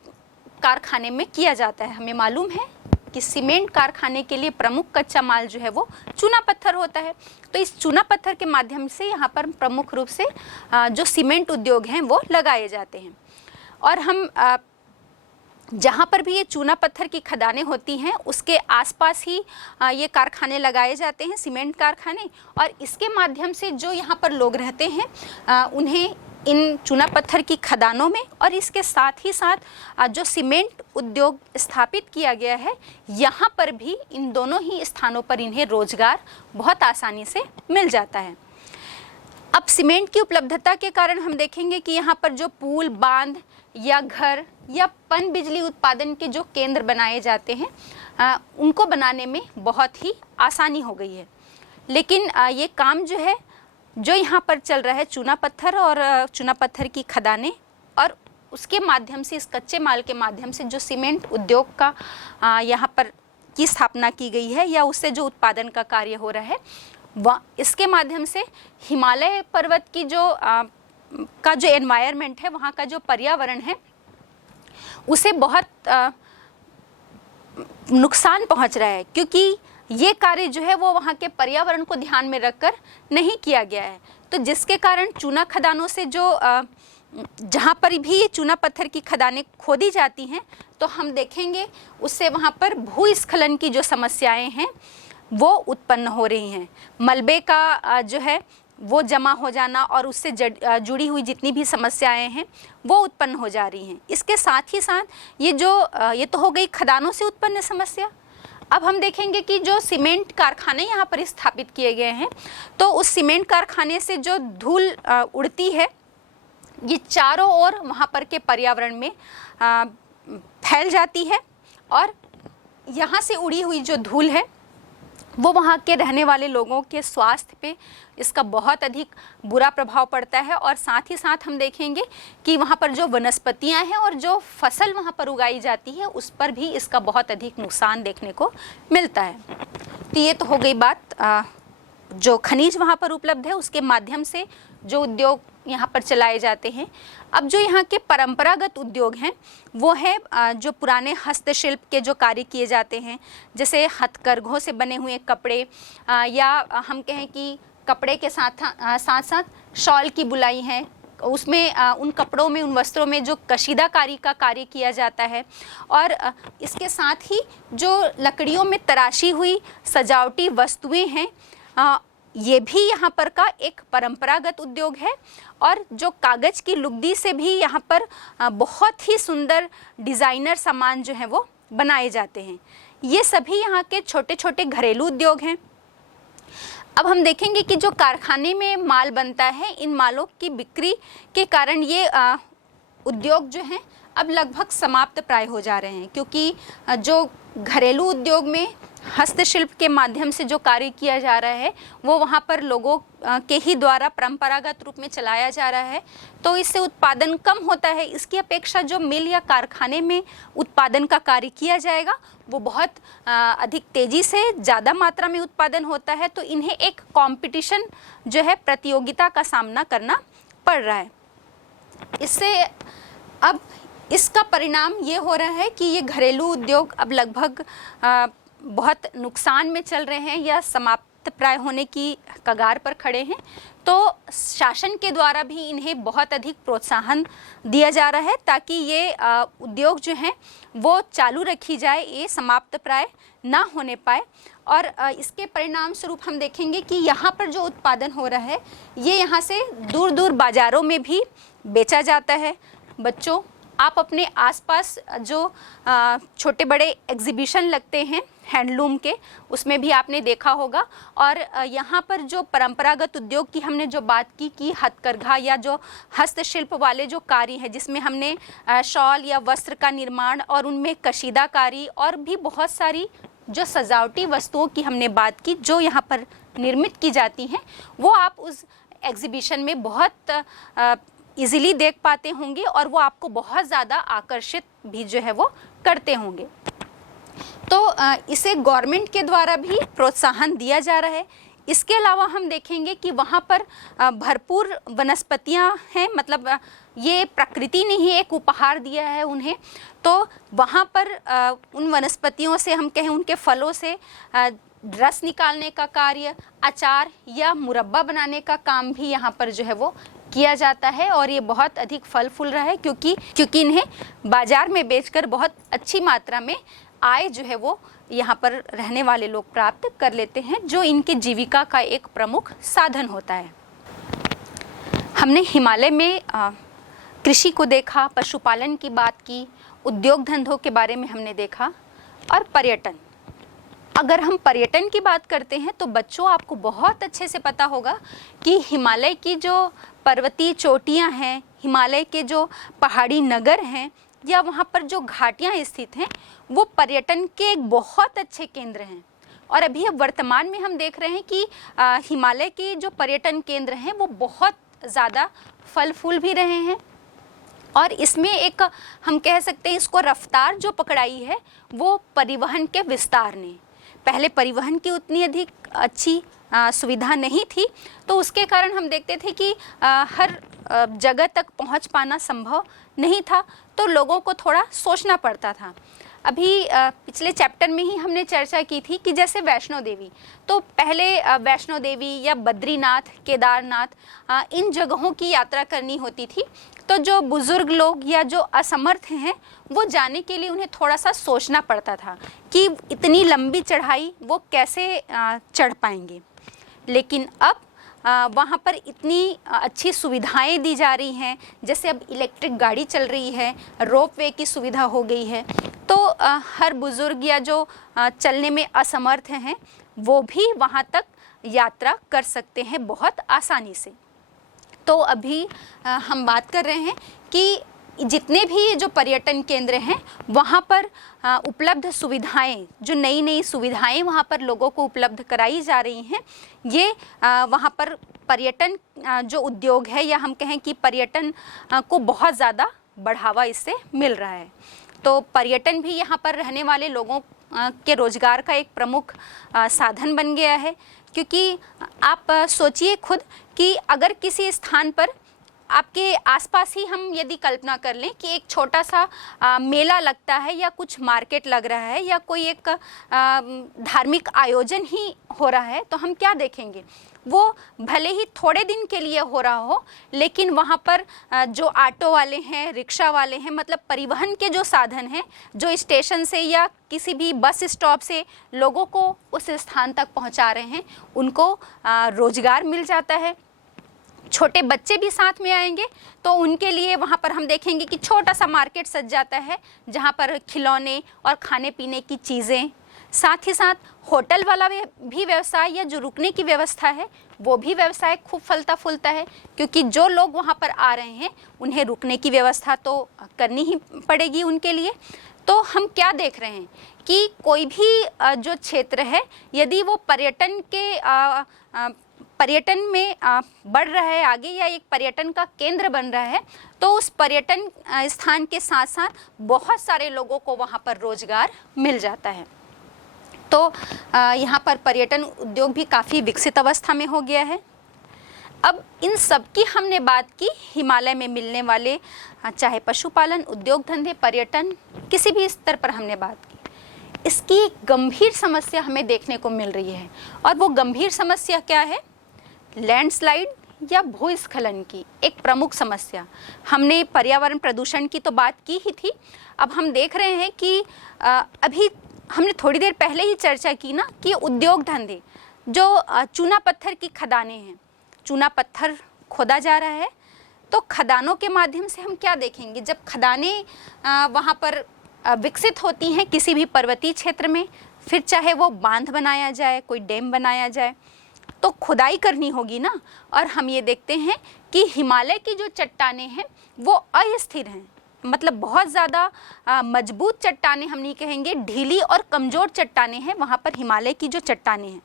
कारखाने में किया जाता है। हमें मालूम है कि सीमेंट कारखाने के लिए प्रमुख कच्चा माल जो है वो चूना पत्थर होता है। तो इस चूना पत्थर के माध्यम से यहाँ पर प्रमुख रूप से जो सीमेंट उद्योग हैं वो लगाए जाते हैं। और हम जहाँ पर भी ये चूना पत्थर की खदानें होती हैं उसके आसपास ही ये कारखाने लगाए जाते हैं, सीमेंट कारखाने। और इसके माध्यम से जो यहाँ पर लोग रहते हैं उन्हें इन चूना पत्थर की खदानों में और इसके साथ ही साथ जो सीमेंट उद्योग स्थापित किया गया है, यहाँ पर भी इन दोनों ही स्थानों पर इन्हें रोजगार बहुत आसानी से मिल जाता है। अब सीमेंट की उपलब्धता के कारण हम देखेंगे कि यहाँ पर जो पुल, बांध या घर या पन बिजली उत्पादन के जो केंद्र बनाए जाते हैं उनको बनाने में बहुत ही आसानी हो गई है। लेकिन ये काम जो है जो यहाँ पर चल रहा है चूना पत्थर और चूना पत्थर की खदानें और उसके माध्यम से, इस कच्चे माल के माध्यम से जो सीमेंट उद्योग का यहाँ पर की स्थापना की गई है या उससे जो उत्पादन का कार्य हो रहा है, वह इसके माध्यम से हिमालय पर्वत की का जो एनवायरनमेंट है, वहाँ का जो पर्यावरण है, उसे बहुत नुकसान पहुँच रहा है, क्योंकि ये कार्य जो है वो वहाँ के पर्यावरण को ध्यान में रखकर नहीं किया गया है। तो जिसके कारण चूना खदानों से जो जहाँ पर भी ये चूना पत्थर की खदानें खोदी जाती हैं, तो हम देखेंगे उससे वहाँ पर भूस्खलन की जो समस्याएं हैं वो उत्पन्न हो रही हैं। मलबे का जो है वो जमा हो जाना और उससे जुड़ी हुई जितनी भी समस्याएं हैं वो उत्पन्न हो जा रही हैं। इसके साथ ही साथ ये तो हो गई खदानों से उत्पन्न समस्या। अब हम देखेंगे कि जो सीमेंट कारखाने यहाँ पर स्थापित किए गए हैं, तो उस सीमेंट कारखाने से जो धूल उड़ती है, ये चारों ओर वहाँ पर के पर्यावरण में फैल जाती है और यहाँ से उड़ी हुई जो धूल है वो वहाँ के रहने वाले लोगों के स्वास्थ्य पे इसका बहुत अधिक बुरा प्रभाव पड़ता है। और साथ ही साथ हम देखेंगे कि वहाँ पर जो वनस्पतियाँ हैं और जो फसल वहाँ पर उगाई जाती है उस पर भी इसका बहुत अधिक नुकसान देखने को मिलता है। तो ये तो हो गई बात जो खनिज वहाँ पर उपलब्ध है उसके माध्यम से जो उद्योग यहाँ पर चलाए जाते हैं। अब जो यहाँ के परंपरागत उद्योग हैं वो है जो पुराने हस्तशिल्प के जो कार्य किए जाते हैं, जैसे हथकरघों से बने हुए कपड़े या हम कहें कि कपड़े के साथ साथ शॉल की बुनाई है, उसमें उन कपड़ों में, उन वस्त्रों में जो कशीदाकारी का कार्य किया जाता है। और इसके साथ ही जो लकड़ियों में तराशी हुई सजावटी वस्तुएं हैं, ये भी यहाँ पर का एक परंपरागत उद्योग है। और जो कागज़ की लुगदी से भी यहाँ पर बहुत ही सुंदर डिज़ाइनर सामान जो है वो बनाए जाते हैं। ये सभी यहाँ के छोटे छोटे घरेलू उद्योग हैं। अब हम देखेंगे कि जो कारखाने में माल बनता है, इन मालों की बिक्री के कारण ये उद्योग जो हैं अब लगभग समाप्त प्राय हो जा रहे हैं, क्योंकि जो घरेलू उद्योग में हस्तशिल्प के माध्यम से जो कार्य किया जा रहा है वो वहाँ पर लोगों के ही द्वारा परंपरागत रूप में चलाया जा रहा है, तो इससे उत्पादन कम होता है। इसकी अपेक्षा जो मिल या कारखाने में उत्पादन का कार्य किया जाएगा वो बहुत अधिक तेज़ी से ज़्यादा मात्रा में उत्पादन होता है, तो इन्हें एक कंपटीशन जो है, प्रतियोगिता का सामना करना पड़ रहा है। इससे अब इसका परिणाम ये हो रहा है कि ये घरेलू उद्योग अब लगभग बहुत नुकसान में चल रहे हैं या समाप्त प्राय होने की कगार पर खड़े हैं। तो शासन के द्वारा भी इन्हें बहुत अधिक प्रोत्साहन दिया जा रहा है ताकि ये उद्योग जो हैं वो चालू रखी जाए, ये समाप्त प्राय ना होने पाए। और इसके परिणाम स्वरूप हम देखेंगे कि यहाँ पर जो उत्पादन हो रहा है ये यहाँ से दूर दूर बाज़ारों में भी बेचा जाता है। बच्चों, आप अपने आसपास जो छोटे बड़े एग्जीबिशन लगते हैं हैंडलूम के, उसमें भी आपने देखा होगा। और यहाँ पर जो परंपरागत उद्योग की हमने जो बात की कि हथकरघा या जो हस्तशिल्प वाले जो कार्य हैं, जिसमें हमने शॉल या वस्त्र का निर्माण और उनमें कशीदाकारी और भी बहुत सारी जो सजावटी वस्तुओं की हमने बात की जो यहाँ पर निर्मित की जाती हैं, वो आप उस एग्जीबिशन में बहुत इजीली देख पाते होंगे और वो आपको बहुत ज़्यादा आकर्षित भी जो है वो करते होंगे। तो इसे गवर्नमेंट के द्वारा भी प्रोत्साहन दिया जा रहा है। इसके अलावा हम देखेंगे कि वहाँ पर भरपूर वनस्पतियाँ हैं, मतलब ये प्रकृति ने ही एक उपहार दिया है उन्हें। तो वहाँ पर उन वनस्पतियों से हम कहें, उनके फलों से रस निकालने का कार्य, अचार या मुरब्बा बनाने का काम भी यहाँ पर जो है वो किया जाता है। और ये बहुत अधिक फल फूल रहा है क्योंकि इन्हें बाज़ार में बेचकर बहुत अच्छी मात्रा में आय जो है वो यहाँ पर रहने वाले लोग प्राप्त कर लेते हैं, जो इनकी जीविका का एक प्रमुख साधन होता है। हमने हिमालय में कृषि को देखा, पशुपालन की बात की, उद्योग धंधों के बारे में हमने देखा और पर्यटन। अगर हम पर्यटन की बात करते हैं तो बच्चों, आपको बहुत अच्छे से पता होगा कि हिमालय की जो पर्वतीय चोटियां हैं, हिमालय के जो पहाड़ी नगर हैं या वहाँ पर जो घाटियाँ स्थित हैं, वो पर्यटन के एक बहुत अच्छे केंद्र हैं। और अभी अब वर्तमान में हम देख रहे हैं कि हिमालय के जो पर्यटन केंद्र हैं वो बहुत ज़्यादा फल फूल भी रहे हैं। और इसमें एक हम कह सकते हैं इसको रफ्तार जो पकड़ाई है वो परिवहन के विस्तार ने। पहले परिवहन की उतनी अधिक अच्छी सुविधा नहीं थी, तो उसके कारण हम देखते थे कि हर जगह तक पहुंच पाना संभव नहीं था, तो लोगों को थोड़ा सोचना पड़ता था। अभी पिछले चैप्टर में ही हमने चर्चा की थी कि जैसे वैष्णो देवी, तो पहले वैष्णो देवी या बद्रीनाथ, केदारनाथ इन जगहों की यात्रा करनी होती थी, तो जो बुज़ुर्ग लोग या जो असमर्थ हैं वो जाने के लिए उन्हें थोड़ा सा सोचना पड़ता था कि इतनी लंबी चढ़ाई वो कैसे चढ़ पाएंगे। लेकिन अब वहाँ पर इतनी अच्छी सुविधाएं दी जा रही हैं, जैसे अब इलेक्ट्रिक गाड़ी चल रही है, रोप वे की सुविधा हो गई है, तो हर बुज़ुर्ग या जो चलने में असमर्थ हैं वो भी वहाँ तक यात्रा कर सकते हैं बहुत आसानी से। तो अभी हम बात कर रहे हैं कि जितने भी जो पर्यटन केंद्र हैं वहाँ पर उपलब्ध सुविधाएं, जो नई नई सुविधाएं वहाँ पर लोगों को उपलब्ध कराई जा रही हैं, ये वहाँ पर पर्यटन जो उद्योग है या हम कहें कि पर्यटन को बहुत ज़्यादा बढ़ावा इससे मिल रहा है। तो पर्यटन भी यहाँ पर रहने वाले लोगों के रोजगार का एक प्रमुख साधन बन गया है, क्योंकि आप सोचिए खुद कि अगर किसी स्थान पर आपके आसपास ही हम यदि कल्पना कर लें कि एक छोटा सा मेला लगता है या कुछ मार्केट लग रहा है या कोई एक धार्मिक आयोजन ही हो रहा है, तो हम क्या देखेंगे? वो भले ही थोड़े दिन के लिए हो रहा हो, लेकिन वहाँ पर जो ऑटो वाले हैं, रिक्शा वाले हैं, मतलब परिवहन के जो साधन हैं, जो स्टेशन से या किसी भी बस स्टॉप से लोगों को उस स्थान तक पहुँचा रहे हैं, उनको रोजगार मिल जाता है। छोटे बच्चे भी साथ में आएंगे तो उनके लिए वहाँ पर हम देखेंगे कि छोटा सा मार्केट सज जाता है, जहाँ पर खिलौने और खाने पीने की चीज़ें, साथ ही साथ होटल वाला भी व्यवसाय या जो रुकने की व्यवस्था है वो भी व्यवसाय खूब फलता फूलता है, क्योंकि जो लोग वहाँ पर आ रहे हैं उन्हें रुकने की व्यवस्था तो करनी ही पड़ेगी उनके लिए। तो हम क्या देख रहे हैं कि कोई भी जो क्षेत्र है, यदि वो पर्यटन में बढ़ रहा है आगे या एक पर्यटन का केंद्र बन रहा है, तो उस पर्यटन स्थान के साथ साथ बहुत सारे लोगों को वहाँ पर रोजगार मिल जाता है। तो यहाँ पर पर्यटन उद्योग भी काफ़ी विकसित अवस्था में हो गया है। अब इन सब की हमने बात की हिमालय में मिलने वाले, चाहे पशुपालन, उद्योग धंधे, पर्यटन, किसी भी स्तर पर हमने बात की। इसकी एक गंभीर समस्या हमें देखने को मिल रही है, और वो गंभीर समस्या क्या है? लैंडस्लाइड या भूस्खलन की एक प्रमुख समस्या। हमने पर्यावरण प्रदूषण की तो बात की ही थी, अब हम देख रहे हैं कि अभी हमने थोड़ी देर पहले ही चर्चा की ना कि उद्योग धंधे, जो चूना पत्थर की खदानें हैं, चूना पत्थर खोदा जा रहा है, तो खदानों के माध्यम से हम क्या देखेंगे? जब खदानें वहाँ पर विकसित होती हैं किसी भी पर्वतीय क्षेत्र में, फिर चाहे वो बांध बनाया जाए, कोई डैम बनाया जाए, तो खुदाई करनी होगी ना। और हम ये देखते हैं कि हिमालय की जो चट्टानें हैं वो अस्थिर हैं, मतलब बहुत ज़्यादा मजबूत चट्टानें हम नहीं कहेंगे, ढीली और कमज़ोर चट्टानें हैं वहाँ पर हिमालय की जो चट्टानें हैं।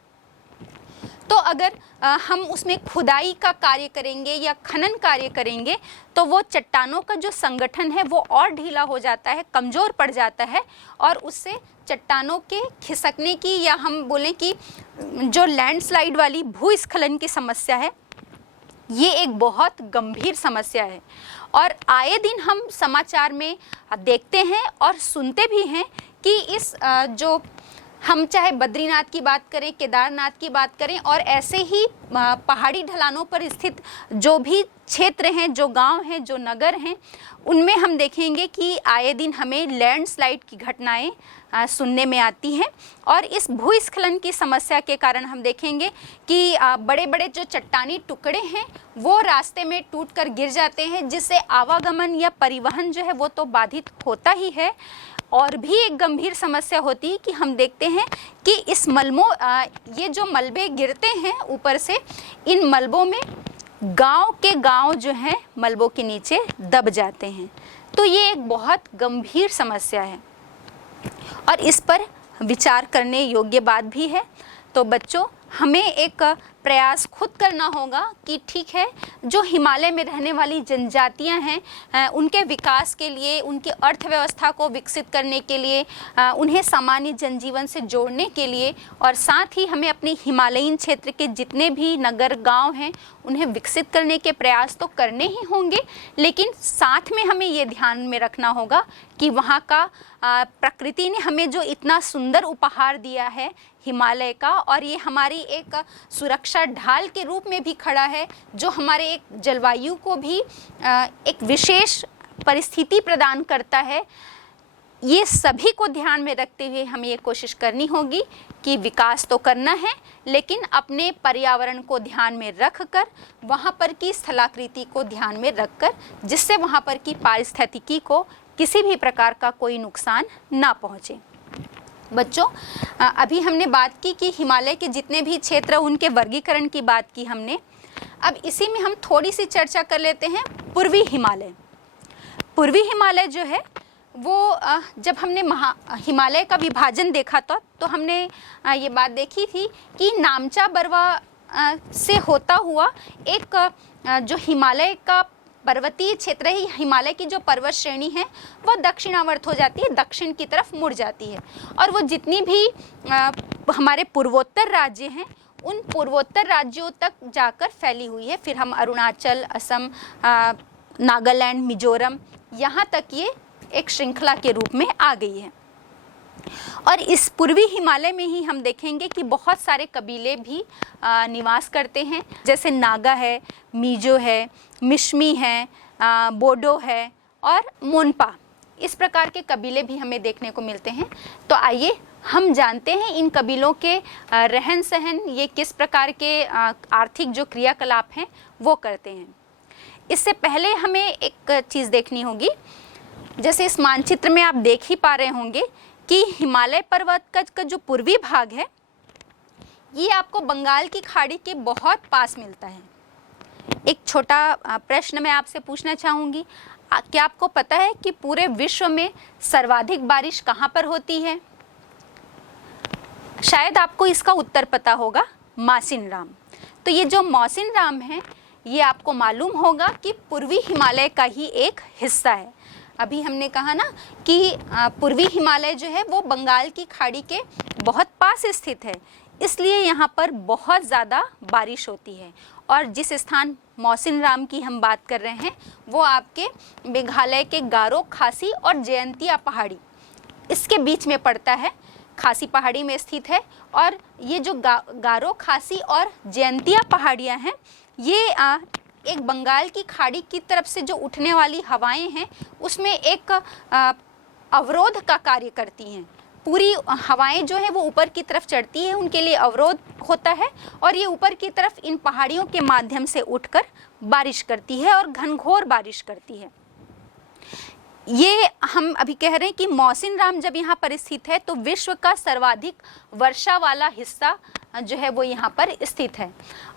तो अगर हम उसमें खुदाई का कार्य करेंगे या खनन कार्य करेंगे, तो वो चट्टानों का जो संगठन है वो और ढीला हो जाता है, कमज़ोर पड़ जाता है, और उससे चट्टानों के खिसकने की या हम बोलें कि जो लैंडस्लाइड वाली भूस्खलन की समस्या है, ये एक बहुत गंभीर समस्या है। और आए दिन हम समाचार में देखते हैं और सुनते भी हैं कि इस जो हम चाहे बद्रीनाथ की बात करें, केदारनाथ की बात करें, और ऐसे ही पहाड़ी ढलानों पर स्थित जो भी क्षेत्र हैं, जो गांव हैं, जो नगर हैं, उनमें हम देखेंगे कि आए दिन हमें लैंडस्लाइड की घटनाएं सुनने में आती हैं। और इस भूस्खलन की समस्या के कारण हम देखेंगे कि बड़े बड़े जो चट्टानी टुकड़े हैं वो रास्ते में टूटकर गिर जाते हैं, जिससे आवागमन या परिवहन जो है वो तो बाधित होता ही है। और भी एक गंभीर समस्या होती है कि हम देखते हैं कि इस ये जो मलबे गिरते हैं ऊपर से, इन मलबों में गांव के गांव जो हैं मलबों के नीचे दब जाते हैं। तो ये एक बहुत गंभीर समस्या है और इस पर विचार करने योग्य बात भी है। तो बच्चों, हमें एक प्रयास खुद करना होगा कि ठीक है, जो हिमालय में रहने वाली जनजातियां हैं उनके विकास के लिए, उनकी अर्थव्यवस्था को विकसित करने के लिए, उन्हें सामान्य जनजीवन से जोड़ने के लिए, और साथ ही हमें अपने हिमालयीन क्षेत्र के जितने भी नगर गांव हैं उन्हें विकसित करने के प्रयास तो करने ही होंगे, लेकिन साथ में हमें ये ध्यान में रखना होगा कि वहाँ का प्रकृति ने हमें जो इतना सुंदर उपहार दिया है हिमालय का, और ये हमारी एक सुरक्षा ढाल के रूप में भी खड़ा है, जो हमारे एक जलवायु को भी एक विशेष परिस्थिति प्रदान करता है। ये सभी को ध्यान में रखते हुए हमें ये कोशिश करनी होगी कि विकास तो करना है, लेकिन अपने पर्यावरण को ध्यान में रखकर, वहाँ पर की स्थलाकृति को ध्यान में रखकर, जिससे वहाँ पर की पारिस्थितिकी को किसी भी प्रकार का कोई नुकसान ना पहुँचे। बच्चों, अभी हमने बात की कि हिमालय के जितने भी क्षेत्र, उनके वर्गीकरण की बात की हमने। अब इसी में हम थोड़ी सी चर्चा कर लेते हैं पूर्वी हिमालय। पूर्वी हिमालय जो है वो जब हमने हिमालय का विभाजन देखा था तो हमने ये बात देखी थी कि नामचा बरवा से होता हुआ एक जो हिमालय का पर्वतीय क्षेत्र है, हिमालय की जो पर्वत श्रेणी है वो दक्षिणावर्त हो जाती है, दक्षिण की तरफ मुड़ जाती है, और वो जितनी भी हमारे पूर्वोत्तर राज्य हैं उन पूर्वोत्तर राज्यों तक जाकर फैली हुई है। फिर हम अरुणाचल, असम, नागालैंड, मिजोरम, यहाँ तक ये एक श्रृंखला के रूप में आ गई है। और इस पूर्वी हिमालय में ही हम देखेंगे कि बहुत सारे कबीले भी निवास करते हैं, जैसे नागा है, मिजो है, मिश्मी है, बोडो है और मोनपा। इस प्रकार के कबीले भी हमें देखने को मिलते हैं। तो आइए हम जानते हैं इन कबीलों के रहन सहन, ये किस प्रकार के आर्थिक जो क्रियाकलाप हैं वो करते हैं। इससे पहले हमें एक चीज़ देखनी होगी, जैसे इस मानचित्र में आप देख ही पा रहे होंगे कि हिमालय पर्वत का जो पूर्वी भाग है ये आपको बंगाल की खाड़ी के बहुत पास मिलता है। एक छोटा प्रश्न मैं आपसे पूछना चाहूँगी, क्या आपको पता है कि पूरे विश्व में सर्वाधिक बारिश कहाँ पर होती है? शायद आपको इसका उत्तर पता होगा, मौसिनराम। तो ये जो मौसिनराम है ये आपको मालूम होगा कि पूर्वी हिमालय का ही एक हिस्सा है। अभी हमने कहा ना कि पूर्वी हिमालय जो है वो बंगाल की खाड़ी के बहुत पास स्थित है, इसलिए यहाँ पर बहुत ज़्यादा बारिश होती है। और जिस स्थान मौसिनराम की हम बात कर रहे हैं वो आपके मेघालय के गारो, खासी और जयंतिया पहाड़ी, इसके बीच में पड़ता है, खासी पहाड़ी में स्थित है। और ये जो गारो, खासी और जयंतिया पहाड़ियाँ हैं ये एक बंगाल की खाड़ी की तरफ से जो उठने वाली हवाएं हैं उसमें एक अवरोध का कार्य करती हैं। पूरी हवाएं जो है वो ऊपर की तरफ चढ़ती है, उनके लिए अवरोध होता है और ये ऊपर की तरफ इन पहाड़ियों के माध्यम से उठकर बारिश करती है और घनघोर बारिश करती है। ये हम अभी कह रहे हैं कि मौसिनराम जब यहाँ पर स्थित है तो विश्व का सर्वाधिक वर्षा वाला हिस्सा जो है वो यहाँ पर स्थित है।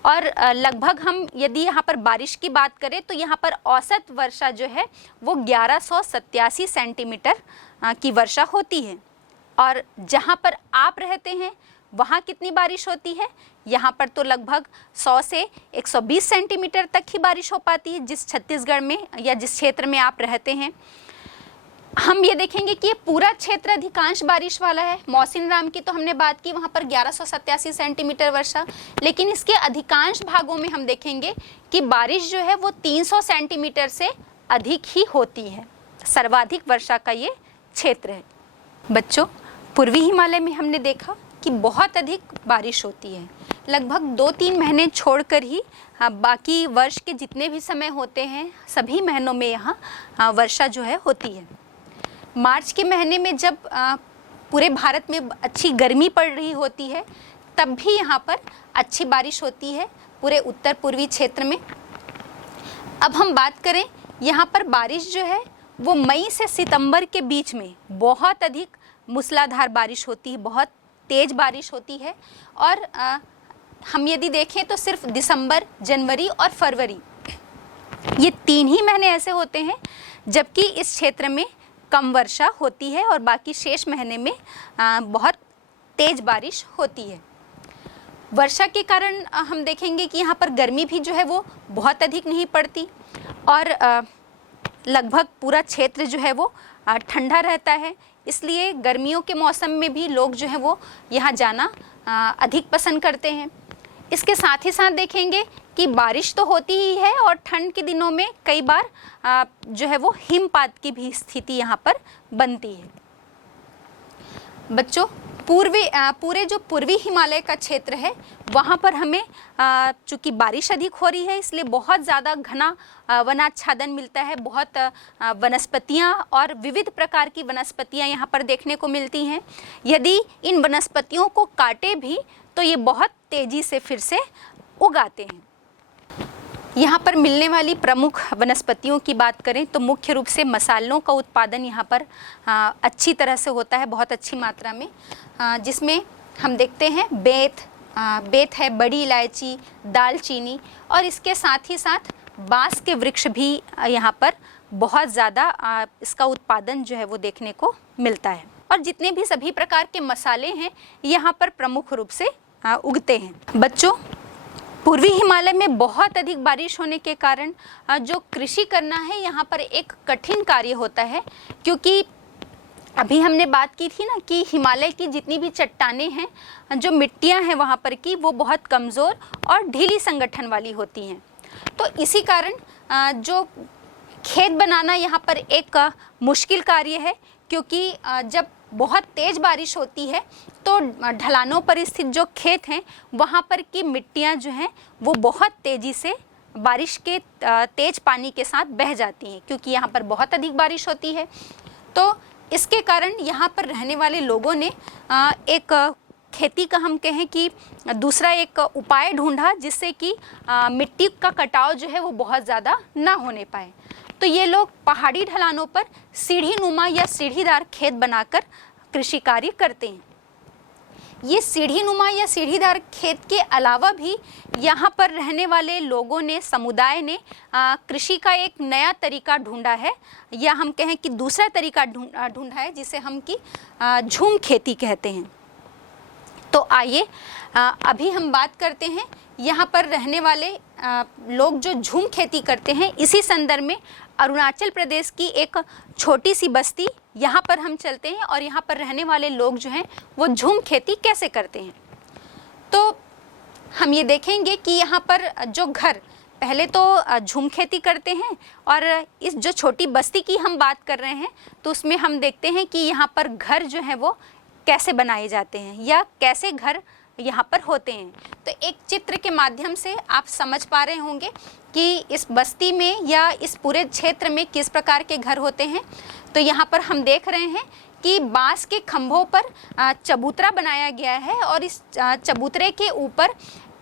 और लगभग हम यदि यहाँ पर बारिश की बात करें तो यहाँ पर औसत वर्षा जो है वो 1187 सेंटीमीटर की वर्षा होती है। और जहाँ पर आप रहते हैं वहाँ कितनी बारिश होती है? यहाँ पर तो लगभग 100 से 120 सेंटीमीटर तक ही बारिश हो पाती है, जिस छत्तीसगढ़ में या जिस क्षेत्र में आप रहते हैं। हम ये देखेंगे कि ये पूरा क्षेत्र अधिकांश बारिश वाला है। मौसिनराम की तो हमने बात की, वहाँ पर 1187 सेंटीमीटर वर्षा, लेकिन इसके अधिकांश भागों में हम देखेंगे कि बारिश जो है वो 300 सेंटीमीटर से अधिक ही होती है। सर्वाधिक वर्षा का ये क्षेत्र है। बच्चों, पूर्वी हिमालय में हमने देखा कि बहुत अधिक बारिश होती है, लगभग 2-3 महीने छोड़कर ही बाकी वर्ष के जितने भी समय होते हैं सभी महीनों में यहाँ वर्षा जो है होती है। मार्च के महीने में जब पूरे भारत में अच्छी गर्मी पड़ रही होती है तब भी यहाँ पर अच्छी बारिश होती है पूरे उत्तर पूर्वी क्षेत्र में। अब हम बात करें, यहाँ पर बारिश जो है वो मई से सितंबर के बीच में बहुत अधिक मूसलाधार बारिश होती है, बहुत तेज़ बारिश होती है। और हम यदि देखें तो सिर्फ दिसंबर, जनवरी और फरवरी ये 3 ही महीने ऐसे होते हैं जबकि इस क्षेत्र में कम वर्षा होती है और बाकी शेष महीने में बहुत तेज़ बारिश होती है। वर्षा के कारण हम देखेंगे कि यहाँ पर गर्मी भी जो है वो बहुत अधिक नहीं पड़ती और लगभग पूरा क्षेत्र जो है वो ठंडा रहता है। इसलिए गर्मियों के मौसम में भी लोग जो है वो यहाँ जाना अधिक पसंद करते हैं। इसके साथ ही साथ देखेंगे कि बारिश तो होती ही है और ठंड के दिनों में कई बार जो है वो हिमपात की भी स्थिति यहाँ पर बनती है। बच्चों, पूरे जो पूर्वी हिमालय का क्षेत्र है वहाँ पर हमें चूँकि बारिश अधिक हो रही है इसलिए बहुत ज़्यादा घना वनाच्छादन मिलता है। बहुत वनस्पतियाँ और विविध प्रकार की वनस्पतियाँ यहाँ पर देखने को मिलती हैं। यदि इन वनस्पतियों को काटे भी तो ये बहुत तेज़ी से फिर से उगाते हैं। यहाँ पर मिलने वाली प्रमुख वनस्पतियों की बात करें तो मुख्य रूप से मसालों का उत्पादन यहाँ पर अच्छी तरह से होता है, बहुत अच्छी मात्रा में, जिसमें हम देखते हैं बेत है, बड़ी इलायची, दालचीनी और इसके साथ ही साथ बांस के वृक्ष भी यहाँ पर बहुत ज़्यादा इसका उत्पादन जो है वो देखने को मिलता है। और जितने भी सभी प्रकार के मसाले हैं यहाँ पर प्रमुख रूप से उगते हैं। बच्चों, पूर्वी हिमालय में बहुत अधिक बारिश होने के कारण जो कृषि करना है यहाँ पर एक कठिन कार्य होता है, क्योंकि अभी हमने बात की थी ना कि हिमालय की जितनी भी चट्टानें हैं, जो मिट्टियाँ हैं वहाँ पर की वो बहुत कमज़ोर और ढीली संगठन वाली होती हैं। तो इसी कारण जो खेत बनाना यहाँ पर एक मुश्किल कार्य है, क्योंकि जब बहुत तेज़ बारिश होती है तो ढलानों पर स्थित जो खेत हैं वहाँ पर की मिट्टियाँ जो हैं वो बहुत तेज़ी से बारिश के तेज़ पानी के साथ बह जाती हैं, क्योंकि यहाँ पर बहुत अधिक बारिश होती है। तो इसके कारण यहाँ पर रहने वाले लोगों ने एक खेती का हम कहें कि दूसरा एक उपाय ढूंढा, जिससे कि मिट्टी का कटाव जो है वो बहुत ज़्यादा ना होने पाए। तो ये लोग पहाड़ी ढलानों पर सीढ़ी नुमा या सीढ़ीदार खेत बनाकर कृषि कार्य करते हैं। ये सीढ़ी नुमा या सीढ़ीदार खेत के अलावा भी यहाँ पर रहने वाले लोगों ने, समुदाय ने कृषि का एक नया तरीका ढूंढा है, या हम कहें कि दूसरा तरीका ढूंढा है, जिसे हम कि झूम खेती कहते हैं। तो आइए अभी हम बात करते हैं यहाँ पर रहने वाले लोग जो झूम खेती करते हैं। इसी संदर्भ में अरुणाचल प्रदेश की एक छोटी सी बस्ती, यहाँ पर हम चलते हैं और यहाँ पर रहने वाले लोग जो हैं वो झूम खेती कैसे करते हैं। तो हम ये देखेंगे कि यहाँ पर जो घर, पहले तो झूम खेती करते हैं, और इस जो छोटी बस्ती की हम बात कर रहे हैं तो उसमें हम देखते हैं कि यहाँ पर घर जो है वो कैसे बनाए जाते हैं या कैसे घर यहाँ पर होते हैं। तो एक चित्र के माध्यम से आप समझ पा रहे होंगे कि इस बस्ती में या इस पूरे क्षेत्र में किस प्रकार के घर होते हैं। तो यहाँ पर हम देख रहे हैं कि बांस के खंभों पर चबूतरा बनाया गया है, और इस चबूतरे के ऊपर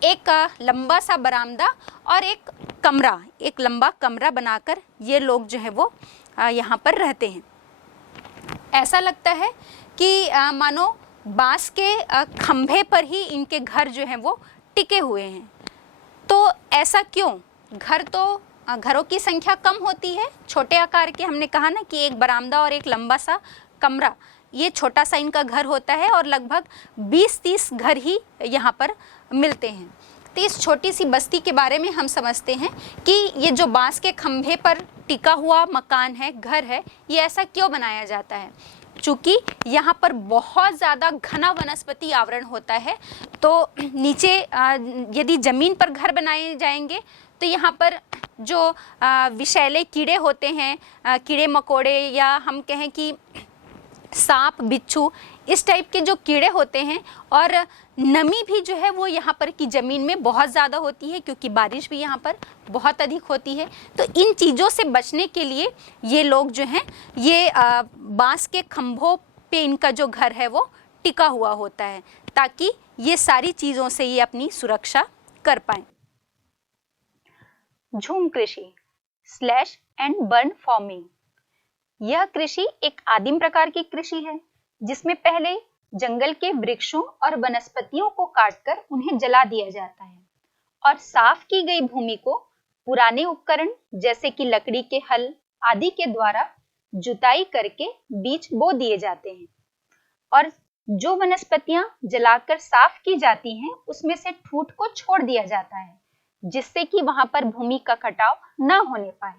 एक लंबा सा बरामदा और एक लंबा कमरा बनाकर ये लोग जो है वो यहाँ पर रहते हैं। ऐसा लगता है कि मानो बांस के खंभे पर ही इनके घर जो हैं वो टिके हुए हैं। तो ऐसा क्यों? घरों की संख्या कम होती है, छोटे आकार के, हमने कहा ना कि एक बरामदा और एक लंबा सा कमरा, ये छोटा सा इनका घर होता है, और लगभग 20-30 घर ही यहाँ पर मिलते हैं। तो इस छोटी सी बस्ती के बारे में हम समझते हैं कि ये जो बांस के खंभे पर टिका हुआ मकान है, घर है, ये ऐसा क्यों बनाया जाता है? चूँकि यहाँ पर बहुत ज़्यादा घना वनस्पति आवरण होता है, तो नीचे यदि ज़मीन पर घर बनाए जाएंगे तो यहाँ पर जो विषैले कीड़े होते हैं, कीड़े मकोड़े, या हम कहें कि सांप बिच्छू, इस टाइप के जो कीड़े होते हैं, और नमी भी जो है वो यहाँ पर की ज़मीन में बहुत ज़्यादा होती है, क्योंकि बारिश भी यहाँ पर बहुत अधिक होती है। तो इन चीज़ों से बचने के लिए ये लोग जो हैं ये बांस के खंभों पे इनका जो घर है वो टिका हुआ होता है, ताकि ये सारी चीज़ों से ये अपनी सुरक्षा कर पाएँ। झूम कृषि स्लैश एंड बर्न फार्मिंग, यह कृषि एक आदिम प्रकार की कृषि है, जिसमें पहले जंगल के वृक्षों और वनस्पतियों को काटकर उन्हें जला दिया जाता है, और साफ की गई भूमि को पुराने उपकरण जैसे कि लकड़ी के हल आदि के द्वारा जुताई करके बीज बो दिए जाते हैं, और जो वनस्पतियां जलाकर साफ की जाती हैं उसमें से ठूंठ को छोड़ दिया जाता है, जिससे कि वहां पर भूमि का कटाव ना होने पाए।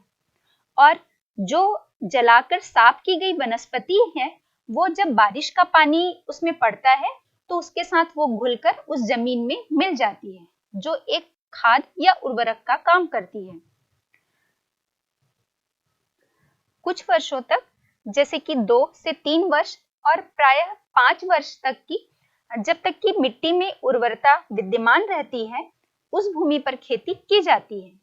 और जो जलाकर साफ की गई वनस्पति है वो जब बारिश का पानी उसमें पड़ता है तो उसके साथ वो घुलकर उस जमीन में मिल जाती है, जो एक खाद या उर्वरक का काम करती है। कुछ वर्षों तक, जैसे कि 2 से 3 वर्ष और प्रायः 5 वर्ष तक की, जब तक कि मिट्टी में उर्वरता विद्यमान रहती है, उस भूमि पर खेती की जाती है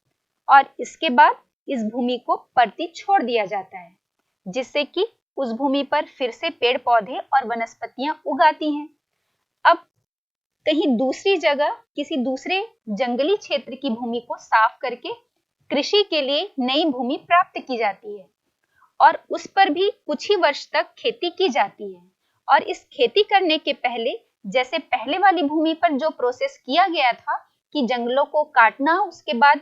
और इसके बाद इस भूमि को परती छोड़ दिया जाता है, जिससे कि उस भूमि पर फिर से पेड़ पौधे और वनस्पतियां उगाती हैं। अब कहीं दूसरी जगह किसी दूसरे जंगली क्षेत्र की भूमि को साफ करके कृषि के लिए नई भूमि प्राप्त की जाती है और उस पर भी कुछ ही वर्ष तक खेती की जाती है। और इस खेती करने के पहले, जैसे पहले वाली भूमि पर जो प्रोसेस किया गया था कि जंगलों को काटना, उसके बाद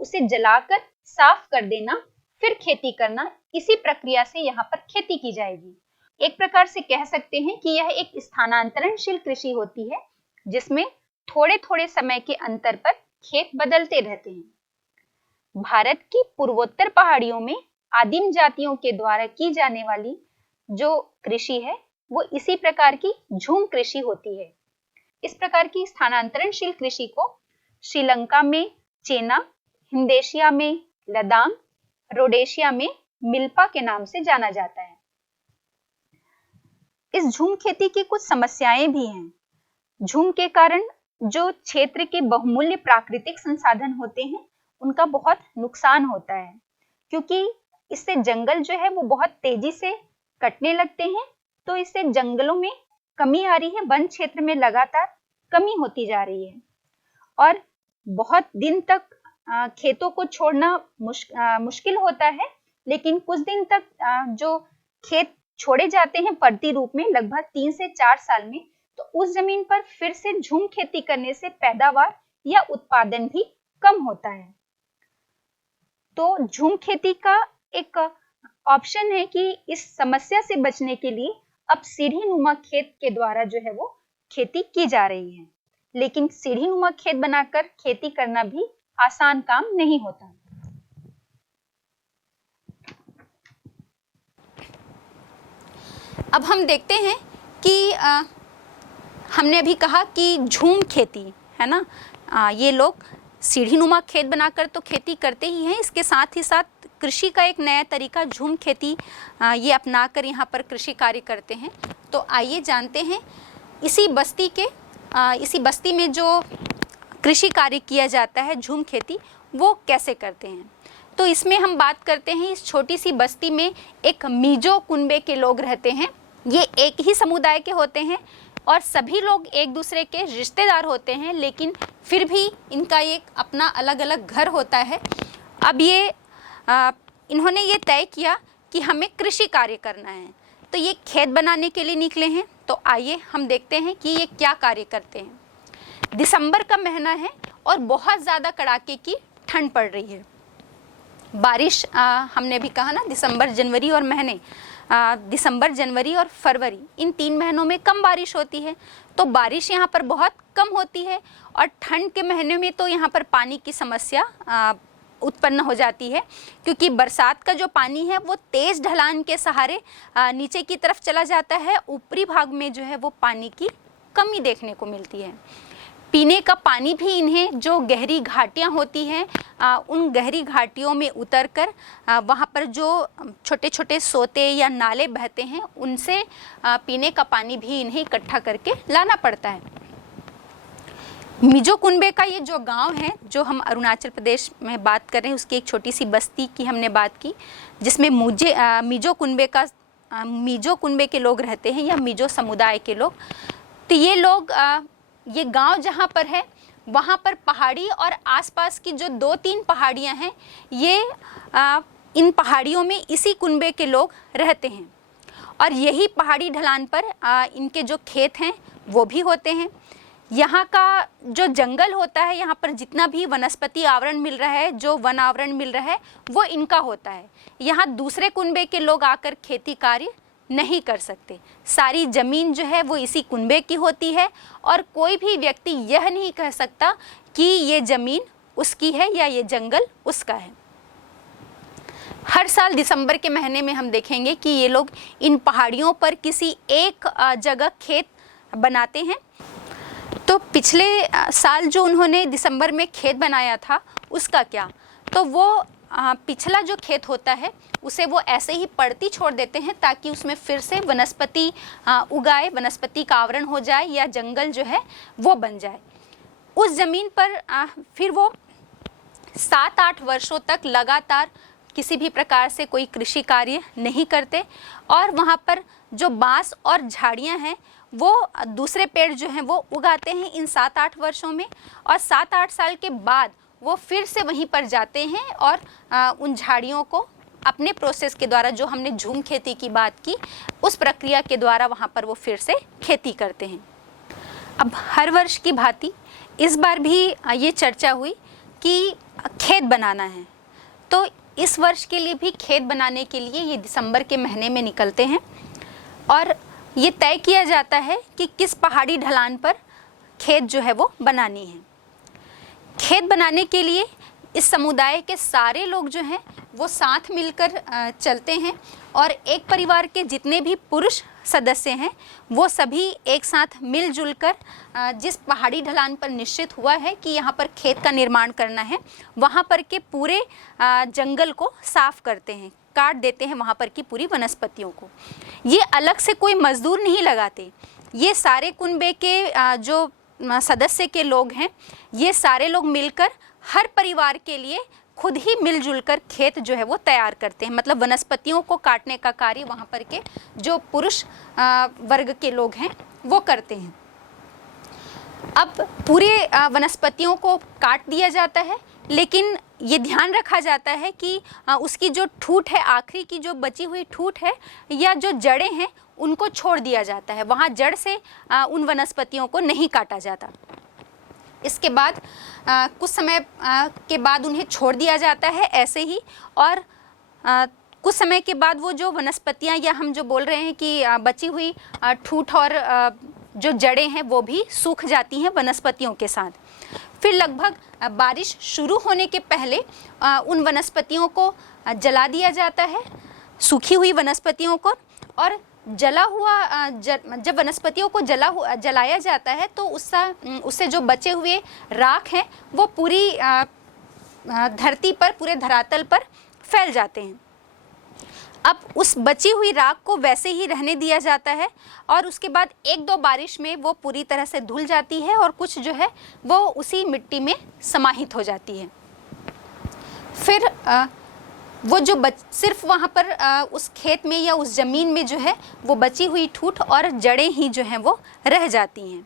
उसे जलाकर साफ कर देना, फिर खेती करना, इसी प्रक्रिया से यहाँ पर खेती की जाएगी। एक प्रकार से कह सकते हैं कि यह एक स्थानांतरणशील कृषि होती है, जिसमें थोड़े थोड़े समय के अंतर पर खेत बदलते रहते हैं। भारत की पूर्वोत्तर पहाड़ियों में आदिम जातियों के द्वारा की जाने वाली जो कृषि है वो इसी प्रकार की झूम कृषि होती है। इस प्रकार की स्थानांतरणशील कृषि को श्रीलंका में चेना, हिंदेशिया में लदांग, रोडेशिया में मिल्पा के नाम से जाना जाता है। इस झूम खेती की कुछ समस्याएं भी हैं। झूम के कारण जो क्षेत्र के बहुमूल्य प्राकृतिक संसाधन होते हैं उनका बहुत नुकसान होता है, क्योंकि इससे जंगल जो है वो बहुत तेजी से कटने लगते हैं, तो इससे जंगलों में कमी आ रही है, वन क्षेत्र में लगातार कमी होती जा रही है और बहुत दिन तक खेतों को छोड़ना मुश्किल होता है। लेकिन कुछ दिन तक जो खेत छोड़े जाते हैं परती रूप में लगभग 3 से 4 साल में, तो उस जमीन पर फिर से झूम खेती करने से पैदावार या उत्पादन भी कम होता है। तो झूम खेती का एक ऑप्शन है कि इस समस्या से बचने के लिए अब सीढ़ीनुमा खेत के द्वारा जो है वो खेती की जा रही है। लेकिन सीढ़ीनुमा खेत बनाकर खेती करना भी आसान काम नहीं होता। अब हम देखते हैं कि हमने अभी कहा कि झूम खेती है ना, ये लोग सीढ़ीनुमा खेत बनाकर तो खेती करते ही हैं, इसके साथ ही साथ कृषि का एक नया तरीका झूम खेती ये अपनाकर यहाँ पर कृषि कार्य करते हैं। तो आइए जानते हैं इसी बस्ती में जो कृषि कार्य किया जाता है झूम खेती, वो कैसे करते हैं। तो इसमें हम बात करते हैं, इस छोटी सी बस्ती में एक मीजो कुनबे के लोग रहते हैं। ये एक ही समुदाय के होते हैं और सभी लोग एक दूसरे के रिश्तेदार होते हैं, लेकिन फिर भी इनका एक अपना अलग अलग घर होता है। अब इन्होंने ये तय किया कि हमें कृषि कार्य करना है, तो ये खेत बनाने के लिए निकले हैं। तो आइए हम देखते हैं कि ये क्या कार्य करते हैं। दिसंबर का महीना है और बहुत ज़्यादा कड़ाके की ठंड पड़ रही है। बारिश हमने भी कहा ना, दिसंबर जनवरी और फरवरी, इन 3 महीनों में कम बारिश होती है, तो बारिश यहाँ पर बहुत कम होती है और ठंड के महीने में तो यहाँ पर पानी की समस्या उत्पन्न हो जाती है, क्योंकि बरसात का जो पानी है वो तेज़ ढलान के सहारे नीचे की तरफ चला जाता है। ऊपरी भाग में जो है वो पानी की कमी देखने को मिलती है। पीने का पानी भी इन्हें जो गहरी घाटियाँ होती हैं उन गहरी घाटियों में उतरकर वहाँ पर जो छोटे छोटे सोते या नाले बहते हैं उनसे पीने का पानी भी इन्हें इकट्ठा करके लाना पड़ता है। मीजो कुनबे का ये जो गांव है, जो हम अरुणाचल प्रदेश में बात कर रहे हैं, उसकी एक छोटी सी बस्ती की हमने बात की, जिसमें मीजो कुनबे के लोग रहते हैं या मीजो समुदाय के लोग। तो ये लोग ये गांव जहाँ पर है वहाँ पर पहाड़ी और आसपास की जो 2-3 पहाड़ियाँ हैं, ये इन पहाड़ियों में इसी कुनबे के लोग रहते हैं और यही पहाड़ी ढलान पर इनके जो खेत हैं वो भी होते हैं। यहाँ का जो जंगल होता है, यहाँ पर जितना भी वनस्पति आवरण मिल रहा है, जो वन आवरण मिल रहा है, वो इनका होता है। यहाँ दूसरे कुनबे के लोग आकर खेती कार्य नहीं कर सकते। सारी ज़मीन जो है वो इसी कुनबे की होती है और कोई भी व्यक्ति यह नहीं कह सकता कि ये ज़मीन उसकी है या ये जंगल उसका है। हर साल दिसंबर के महीने में हम देखेंगे कि ये लोग इन पहाड़ियों पर किसी एक जगह खेत बनाते हैं। तो पिछले साल जो उन्होंने दिसंबर में खेत बनाया था उसका क्या, तो वो पिछला जो खेत होता है उसे वो ऐसे ही पड़ती छोड़ देते हैं ताकि उसमें फिर से वनस्पति उगाए, वनस्पति का आवरण हो जाए या जंगल जो है वो बन जाए। उस ज़मीन पर फिर वो 7-8 वर्षों तक लगातार किसी भी प्रकार से कोई कृषि कार्य नहीं करते और वहाँ पर जो बांस और झाड़ियाँ हैं वो दूसरे पेड़ जो हैं वो उगाते हैं इन 7-8 वर्षों में, और 7-8 साल के बाद वो फिर से वहीं पर जाते हैं और उन झाड़ियों को अपने प्रोसेस के द्वारा, जो हमने झूम खेती की बात की, उस प्रक्रिया के द्वारा वहाँ पर वो फिर से खेती करते हैं। अब हर वर्ष की भांति इस बार भी ये चर्चा हुई कि खेत बनाना है, तो इस वर्ष के लिए भी खेत बनाने के लिए ये दिसंबर के महीने में निकलते हैं और ये तय किया जाता है कि किस पहाड़ी ढलान पर खेत जो है वो बनानी है। खेत बनाने के लिए इस समुदाय के सारे लोग जो हैं वो साथ मिलकर चलते हैं और एक परिवार के जितने भी पुरुष सदस्य हैं वो सभी एक साथ मिलजुल कर जिस पहाड़ी ढलान पर निश्चित हुआ है कि यहाँ पर खेत का निर्माण करना है, वहाँ पर के पूरे जंगल को साफ करते हैं, काट देते हैं वहाँ पर की पूरी वनस्पतियों को। ये अलग से कोई मजदूर नहीं लगाते, ये सारे कुनबे के जो सदस्य के लोग हैं ये सारे लोग मिलकर हर परिवार के लिए खुद ही मिलजुल कर खेत जो है वो तैयार करते हैं। मतलब वनस्पतियों को काटने का कार्य वहाँ पर के जो पुरुष वर्ग के लोग हैं वो करते हैं। अब पूरे वनस्पतियों को काट दिया जाता है, लेकिन ये ध्यान रखा जाता है कि उसकी जो ठूठ है, आखिरी की जो बची हुई ठूठ है या जो जड़ें हैं उनको छोड़ दिया जाता है, वहाँ जड़ से उन वनस्पतियों को नहीं काटा जाता। इसके बाद कुछ समय के बाद उन्हें छोड़ दिया जाता है ऐसे ही, और कुछ समय के बाद वो जो वनस्पतियाँ या हम जो बोल रहे हैं कि बची हुई ठूठ और जो जड़ें हैं वो भी सूख जाती हैं वनस्पतियों के साथ। फिर लगभग बारिश शुरू होने के पहले उन वनस्पतियों को जला दिया जाता है, सूखी हुई वनस्पतियों को, और जला हुआ जब वनस्पतियों को जलाया जाता है तो उससे जो बचे हुए राख हैं वो पूरी धरती पर, पूरे धरातल पर फैल जाते हैं। अब उस बची हुई राख को वैसे ही रहने दिया जाता है और उसके बाद 1-2 बारिश में वो पूरी तरह से धुल जाती है और कुछ जो है वो उसी मिट्टी में समाहित हो जाती है। फिर वो जो सिर्फ वहाँ पर उस खेत में या उस ज़मीन में जो है वो बची हुई ठूठ और जड़ें ही जो हैं वो रह जाती हैं।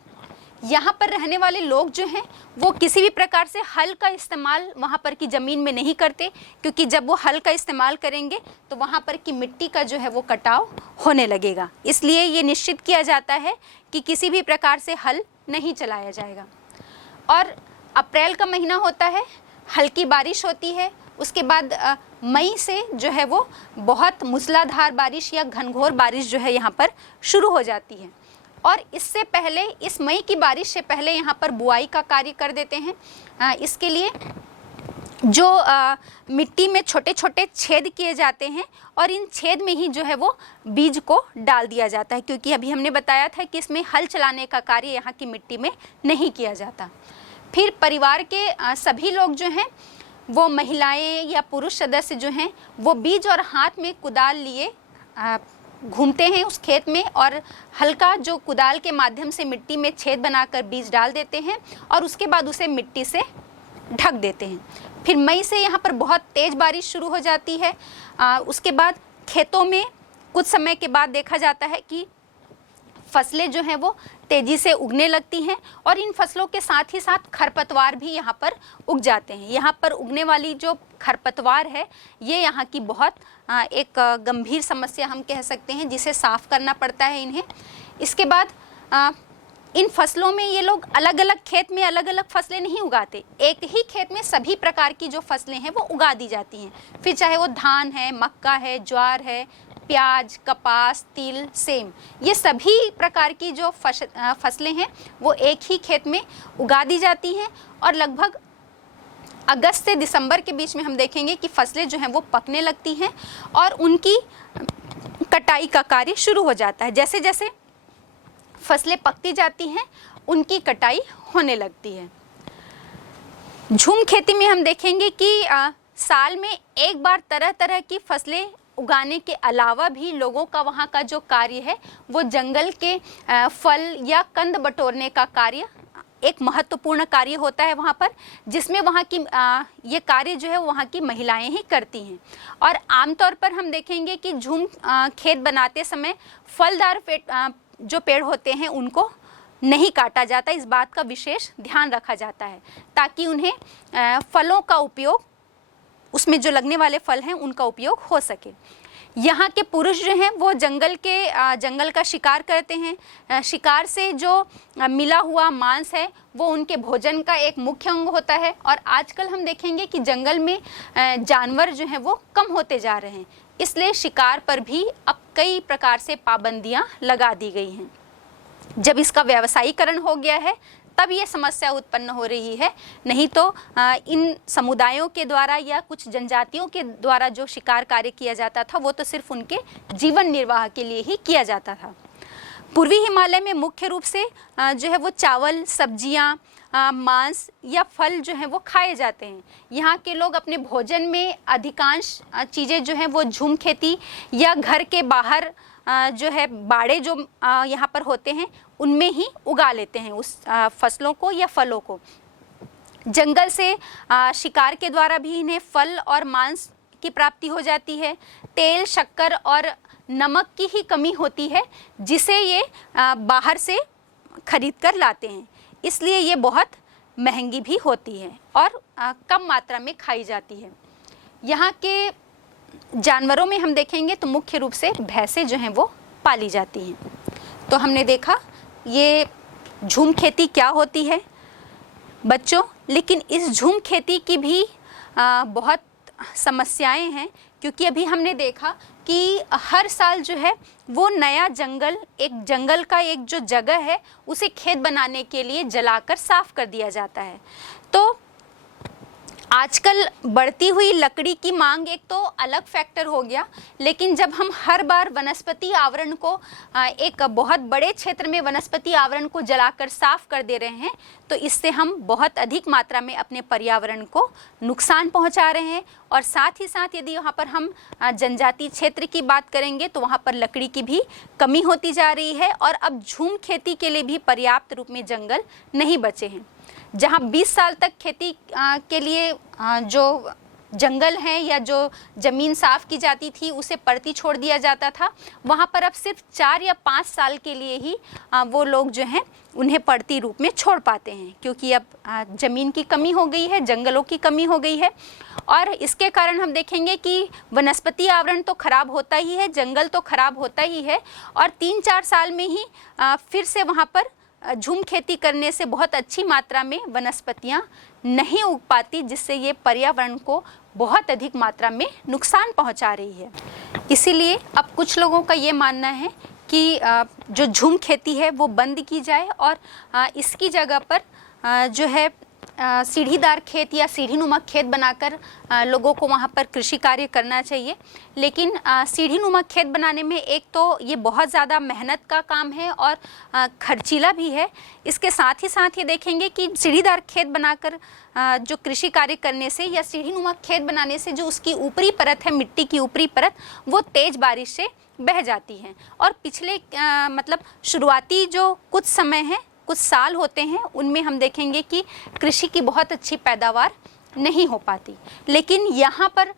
यहाँ पर रहने वाले लोग जो हैं वो किसी भी प्रकार से हल का इस्तेमाल वहाँ पर की ज़मीन में नहीं करते, क्योंकि जब वो हल का इस्तेमाल करेंगे तो वहाँ पर की मिट्टी का जो है वो कटाव होने लगेगा। इसलिए ये निश्चित किया जाता है कि किसी भी प्रकार से हल नहीं चलाया जाएगा। और अप्रैल का महीना होता है, हल्की बारिश होती है, उसके बाद मई से जो है वो बहुत मूसलाधार बारिश या घनघोर बारिश जो है यहाँ पर शुरू हो जाती है। और इससे पहले, इस मई की बारिश से पहले यहाँ पर बुआई का कार्य कर देते हैं। इसके लिए जो मिट्टी में छोटे छोटे छेद किए जाते हैं और इन छेद में ही जो है वो बीज को डाल दिया जाता है, क्योंकि अभी हमने बताया था कि इसमें हल चलाने का कार्य यहाँ की मिट्टी में नहीं किया जाता। फिर परिवार के सभी लोग जो हैं वो महिलाएं या पुरुष सदस्य जो हैं वो बीज और हाथ में कुदाल लिए घूमते हैं उस खेत में और हल्का जो कुदाल के माध्यम से मिट्टी में छेद बनाकर बीज डाल देते हैं और उसके बाद उसे मिट्टी से ढक देते हैं। फिर मई से यहाँ पर बहुत तेज़ बारिश शुरू हो जाती है। उसके बाद खेतों में कुछ समय के बाद देखा जाता है कि फसलें जो हैं वो तेज़ी से उगने लगती हैं और इन फसलों के साथ ही साथ खरपतवार भी यहाँ पर उग जाते हैं। यहाँ पर उगने वाली जो खरपतवार है ये यहाँ की बहुत एक गंभीर समस्या हम कह सकते हैं, जिसे साफ़ करना पड़ता है इन्हें। इसके बाद इन फसलों में ये लोग अलग अलग खेत में अलग अलग फसलें नहीं उगाते, एक ही खेत में सभी प्रकार की जो फसलें हैं वो उगा दी जाती हैं। फिर चाहे वो धान है, मक्का है, ज्वार है, प्याज, कपास, तिल, सेम, ये सभी प्रकार की जो फसलें हैं वो एक ही खेत में उगा दी जाती हैं और लगभग अगस्त से दिसंबर के बीच में हम देखेंगे कि फसलें जो हैं वो पकने लगती हैं और उनकी कटाई का कार्य शुरू हो जाता है। जैसे जैसे फसलें पकती जाती हैं उनकी कटाई होने लगती है। झूम खेती में हम देखेंगे कि साल में एक बार तरह तरह की फसलें उगाने के अलावा भी लोगों का वहाँ का जो कार्य है वो जंगल के फल या कंद बटोरने का कार्य एक महत्वपूर्ण कार्य होता है वहाँ पर, जिसमें वहाँ की ये कार्य जो है वहाँ की महिलाएं ही करती हैं। और आमतौर पर हम देखेंगे कि झूम खेत बनाते समय फलदार जो पेड़ होते हैं उनको नहीं काटा जाता, इस बात का विशेष ध्यान रखा जाता है ताकि उन्हें फलों का उपयोग, उसमें जो लगने वाले फल हैं उनका उपयोग हो सके। यहाँ के पुरुष जो हैं वो जंगल का शिकार करते हैं। शिकार से जो मिला हुआ मांस है वो उनके भोजन का एक मुख्य अंग होता है और आजकल हम देखेंगे कि जंगल में जानवर जो हैं वो कम होते जा रहे हैं, इसलिए शिकार पर भी अब कई प्रकार से पाबंदियाँ लगा दी गई हैं। जब इसका व्यावसायीकरण हो गया है तब ये समस्या उत्पन्न हो रही है, नहीं तो इन समुदायों के द्वारा या कुछ जनजातियों के द्वारा जो शिकार कार्य किया जाता था वो तो सिर्फ उनके जीवन निर्वाह के लिए ही किया जाता था। पूर्वी हिमालय में मुख्य रूप से जो है वो चावल, सब्जियां, मांस या फल जो हैं वो खाए जाते हैं। यहाँ के लोग अपने भोजन में अधिकांश चीज़ें जो हैं वो झूम खेती या घर के बाहर जो है बाड़े जो यहाँ पर होते हैं उनमें ही उगा लेते हैं उस फसलों को या फलों को। जंगल से शिकार के द्वारा भी इन्हें फल और मांस की प्राप्ति हो जाती है। तेल, शक्कर और नमक की ही कमी होती है जिसे ये बाहर से खरीद कर लाते हैं, इसलिए ये बहुत महंगी भी होती है और कम मात्रा में खाई जाती है। यहाँ के जानवरों में हम देखेंगे तो मुख्य रूप से भैंसें जो हैं वो पाली जाती हैं। तो हमने देखा ये झूम खेती क्या होती है बच्चों, लेकिन इस झूम खेती की भी बहुत समस्याएं हैं, क्योंकि अभी हमने देखा कि हर साल जो है वो नया जंगल का एक जो जगह है उसे खेत बनाने के लिए जलाकर साफ कर दिया जाता है। तो आजकल बढ़ती हुई लकड़ी की मांग एक तो अलग फैक्टर हो गया, लेकिन जब हम हर बार वनस्पति आवरण को एक बहुत बड़े क्षेत्र में वनस्पति आवरण को जलाकर साफ कर दे रहे हैं तो इससे हम बहुत अधिक मात्रा में अपने पर्यावरण को नुकसान पहुंचा रहे हैं। और साथ ही साथ यदि वहाँ पर हम जनजातीय क्षेत्र की बात करेंगे तो वहाँ पर लकड़ी की भी कमी होती जा रही है और अब झूम खेती के लिए भी पर्याप्त रूप में जंगल नहीं बचे हैं। जहाँ 20 साल तक खेती के लिए जो जंगल हैं या जो ज़मीन साफ़ की जाती थी उसे पड़ती छोड़ दिया जाता था, वहाँ पर अब सिर्फ 4 या 5 साल के लिए ही वो लोग जो हैं उन्हें पड़ती रूप में छोड़ पाते हैं, क्योंकि अब ज़मीन की कमी हो गई है, जंगलों की कमी हो गई है। और इसके कारण हम देखेंगे कि वनस्पति आवरण तो खराब होता ही है, जंगल तो खराब होता ही है और 3-4 साल में ही फिर से वहाँ पर झूम खेती करने से बहुत अच्छी मात्रा में वनस्पतियाँ नहीं उग पाती, जिससे ये पर्यावरण को बहुत अधिक मात्रा में नुकसान पहुंचा रही है। इसीलिए अब कुछ लोगों का ये मानना है कि जो झूम खेती है वो बंद की जाए और इसकी जगह पर जो है सीढ़ीदार खेत या सीढ़ीनुमा खेत बनाकर लोगों को वहाँ पर कृषि कार्य करना चाहिए। लेकिन सीढ़ीनुमा खेत बनाने में एक तो ये बहुत ज़्यादा मेहनत का काम है और खर्चीला भी है। इसके साथ ही साथ ये देखेंगे कि सीढ़ीदार खेत बनाकर जो कृषि कार्य करने से या सीढ़ीनुमा खेत बनाने से जो उसकी ऊपरी परत है, मिट्टी की ऊपरी परत, वो तेज़ बारिश से बह जाती है और पिछले मतलब शुरुआती जो कुछ समय है, कुछ साल होते हैं, उनमें हम देखेंगे कि कृषि की बहुत अच्छी पैदावार नहीं हो पाती। लेकिन यहाँ पर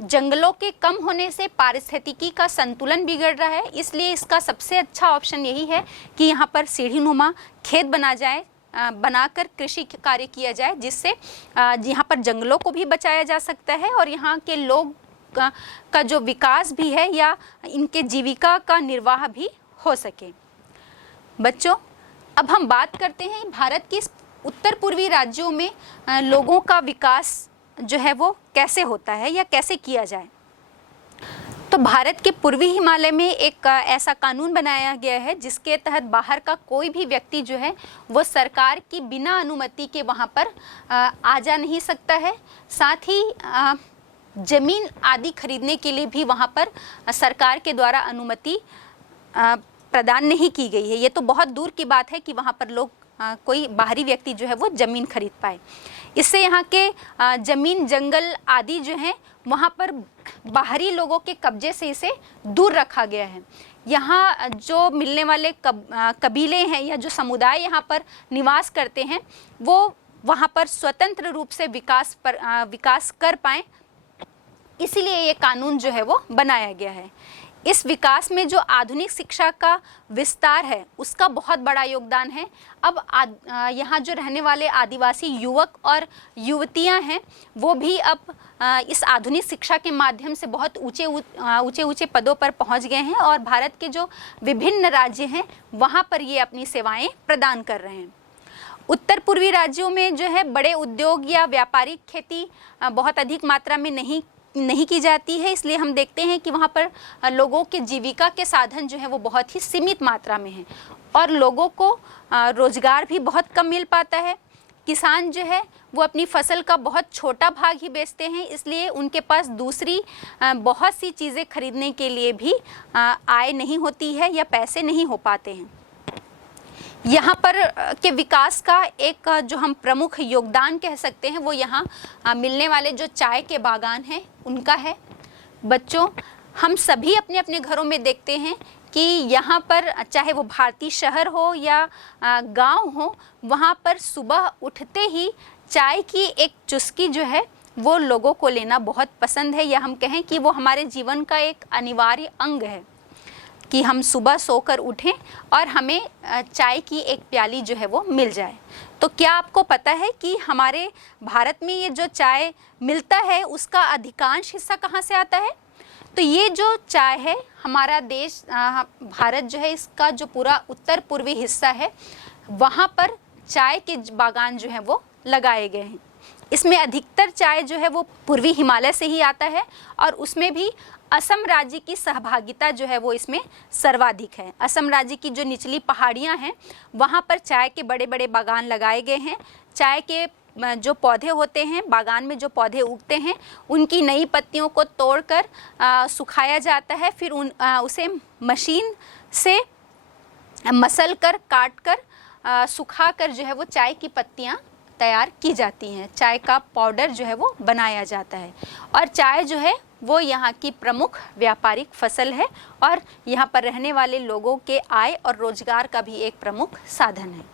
जंगलों के कम होने से पारिस्थितिकी का संतुलन बिगड़ रहा है, इसलिए इसका सबसे अच्छा ऑप्शन यही है कि यहाँ पर सीढ़ीनुमा खेत बनाकर कृषि कार्य किया जाए, जिससे यहाँ पर जंगलों को भी बचाया जा सकता है और यहाँ के लोग का जो विकास भी है या इनके जीविका का निर्वाह भी हो सके। बच्चों, अब हम बात करते हैं भारत की उत्तर पूर्वी राज्यों में लोगों का विकास जो है वो कैसे होता है या कैसे किया जाए। तो भारत के पूर्वी हिमालय में एक ऐसा कानून बनाया गया है जिसके तहत बाहर का कोई भी व्यक्ति जो है वो सरकार की बिना अनुमति के वहाँ पर आ जा नहीं सकता है। साथ ही ज़मीन आदि खरीदने के लिए भी वहाँ पर सरकार के द्वारा अनुमति प्रदान नहीं की गई है। ये तो बहुत दूर की बात है कि वहाँ पर लोग कोई बाहरी व्यक्ति जो है वो ज़मीन खरीद पाए। इससे यहाँ के ज़मीन जंगल आदि जो हैं वहाँ पर बाहरी लोगों के कब्जे से इसे दूर रखा गया है। यहाँ जो मिलने वाले कबीले हैं या जो समुदाय यहाँ पर निवास करते हैं वो वहाँ पर स्वतंत्र रूप से विकास कर पाएँ, इसीलिए ये कानून जो है वो बनाया गया है। इस विकास में जो आधुनिक शिक्षा का विस्तार है उसका बहुत बड़ा योगदान है। अब यहाँ जो रहने वाले आदिवासी युवक और युवतियाँ हैं वो भी अब इस आधुनिक शिक्षा के माध्यम से बहुत ऊंचे पदों पर पहुँच गए हैं और भारत के जो विभिन्न राज्य हैं वहाँ पर ये अपनी सेवाएं प्रदान कर रहे हैं। उत्तर पूर्वी राज्यों में जो है बड़े उद्योग या व्यापारिक खेती बहुत अधिक मात्रा में नहीं की जाती है, इसलिए हम देखते हैं कि वहाँ पर लोगों के जीविका के साधन जो है वो बहुत ही सीमित मात्रा में हैं और लोगों को रोज़गार भी बहुत कम मिल पाता है। किसान जो है वो अपनी फसल का बहुत छोटा भाग ही बेचते हैं, इसलिए उनके पास दूसरी बहुत सी चीज़ें खरीदने के लिए भी आय नहीं होती है या पैसे नहीं हो पाते हैं। यहाँ पर के विकास का एक जो हम प्रमुख योगदान कह सकते हैं वो यहाँ मिलने वाले जो चाय के बागान हैं उनका है। बच्चों, हम सभी अपने अपने घरों में देखते हैं कि यहाँ पर चाहे वो भारतीय शहर हो या गांव हो, वहाँ पर सुबह उठते ही चाय की एक चुस्की जो है वो लोगों को लेना बहुत पसंद है, या हम कहें कि वो हमारे जीवन का एक अनिवार्य अंग है कि हम सुबह सोकर उठें और हमें चाय की एक प्याली जो है वो मिल जाए। तो क्या आपको पता है कि हमारे भारत में ये जो चाय मिलता है उसका अधिकांश हिस्सा कहाँ से आता है? तो ये जो चाय है, हमारा देश भारत जो है इसका जो पूरा उत्तर पूर्वी हिस्सा है वहाँ पर चाय के बागान जो हैं वो लगाए गए हैं। इसमें अधिकतर चाय जो है वो पूर्वी हिमालय से ही आता है और उसमें भी असम राज्य की सहभागिता जो है वो इसमें सर्वाधिक है। असम राज्य की जो निचली पहाड़ियाँ हैं वहाँ पर चाय के बड़े बड़े बागान लगाए गए हैं। चाय के जो पौधे होते हैं, बागान में जो पौधे उगते हैं, उनकी नई पत्तियों को तोड़कर सुखाया जाता है, फिर उसे मशीन से मसल कर काट कर सुखा कर जो है वो चाय की पत्तियाँ तैयार की जाती हैं। चाय का पाउडर जो है वो बनाया जाता है और चाय जो है वो यहाँ की प्रमुख व्यापारिक फसल है और यहाँ पर रहने वाले लोगों के आय और रोजगार का भी एक प्रमुख साधन है।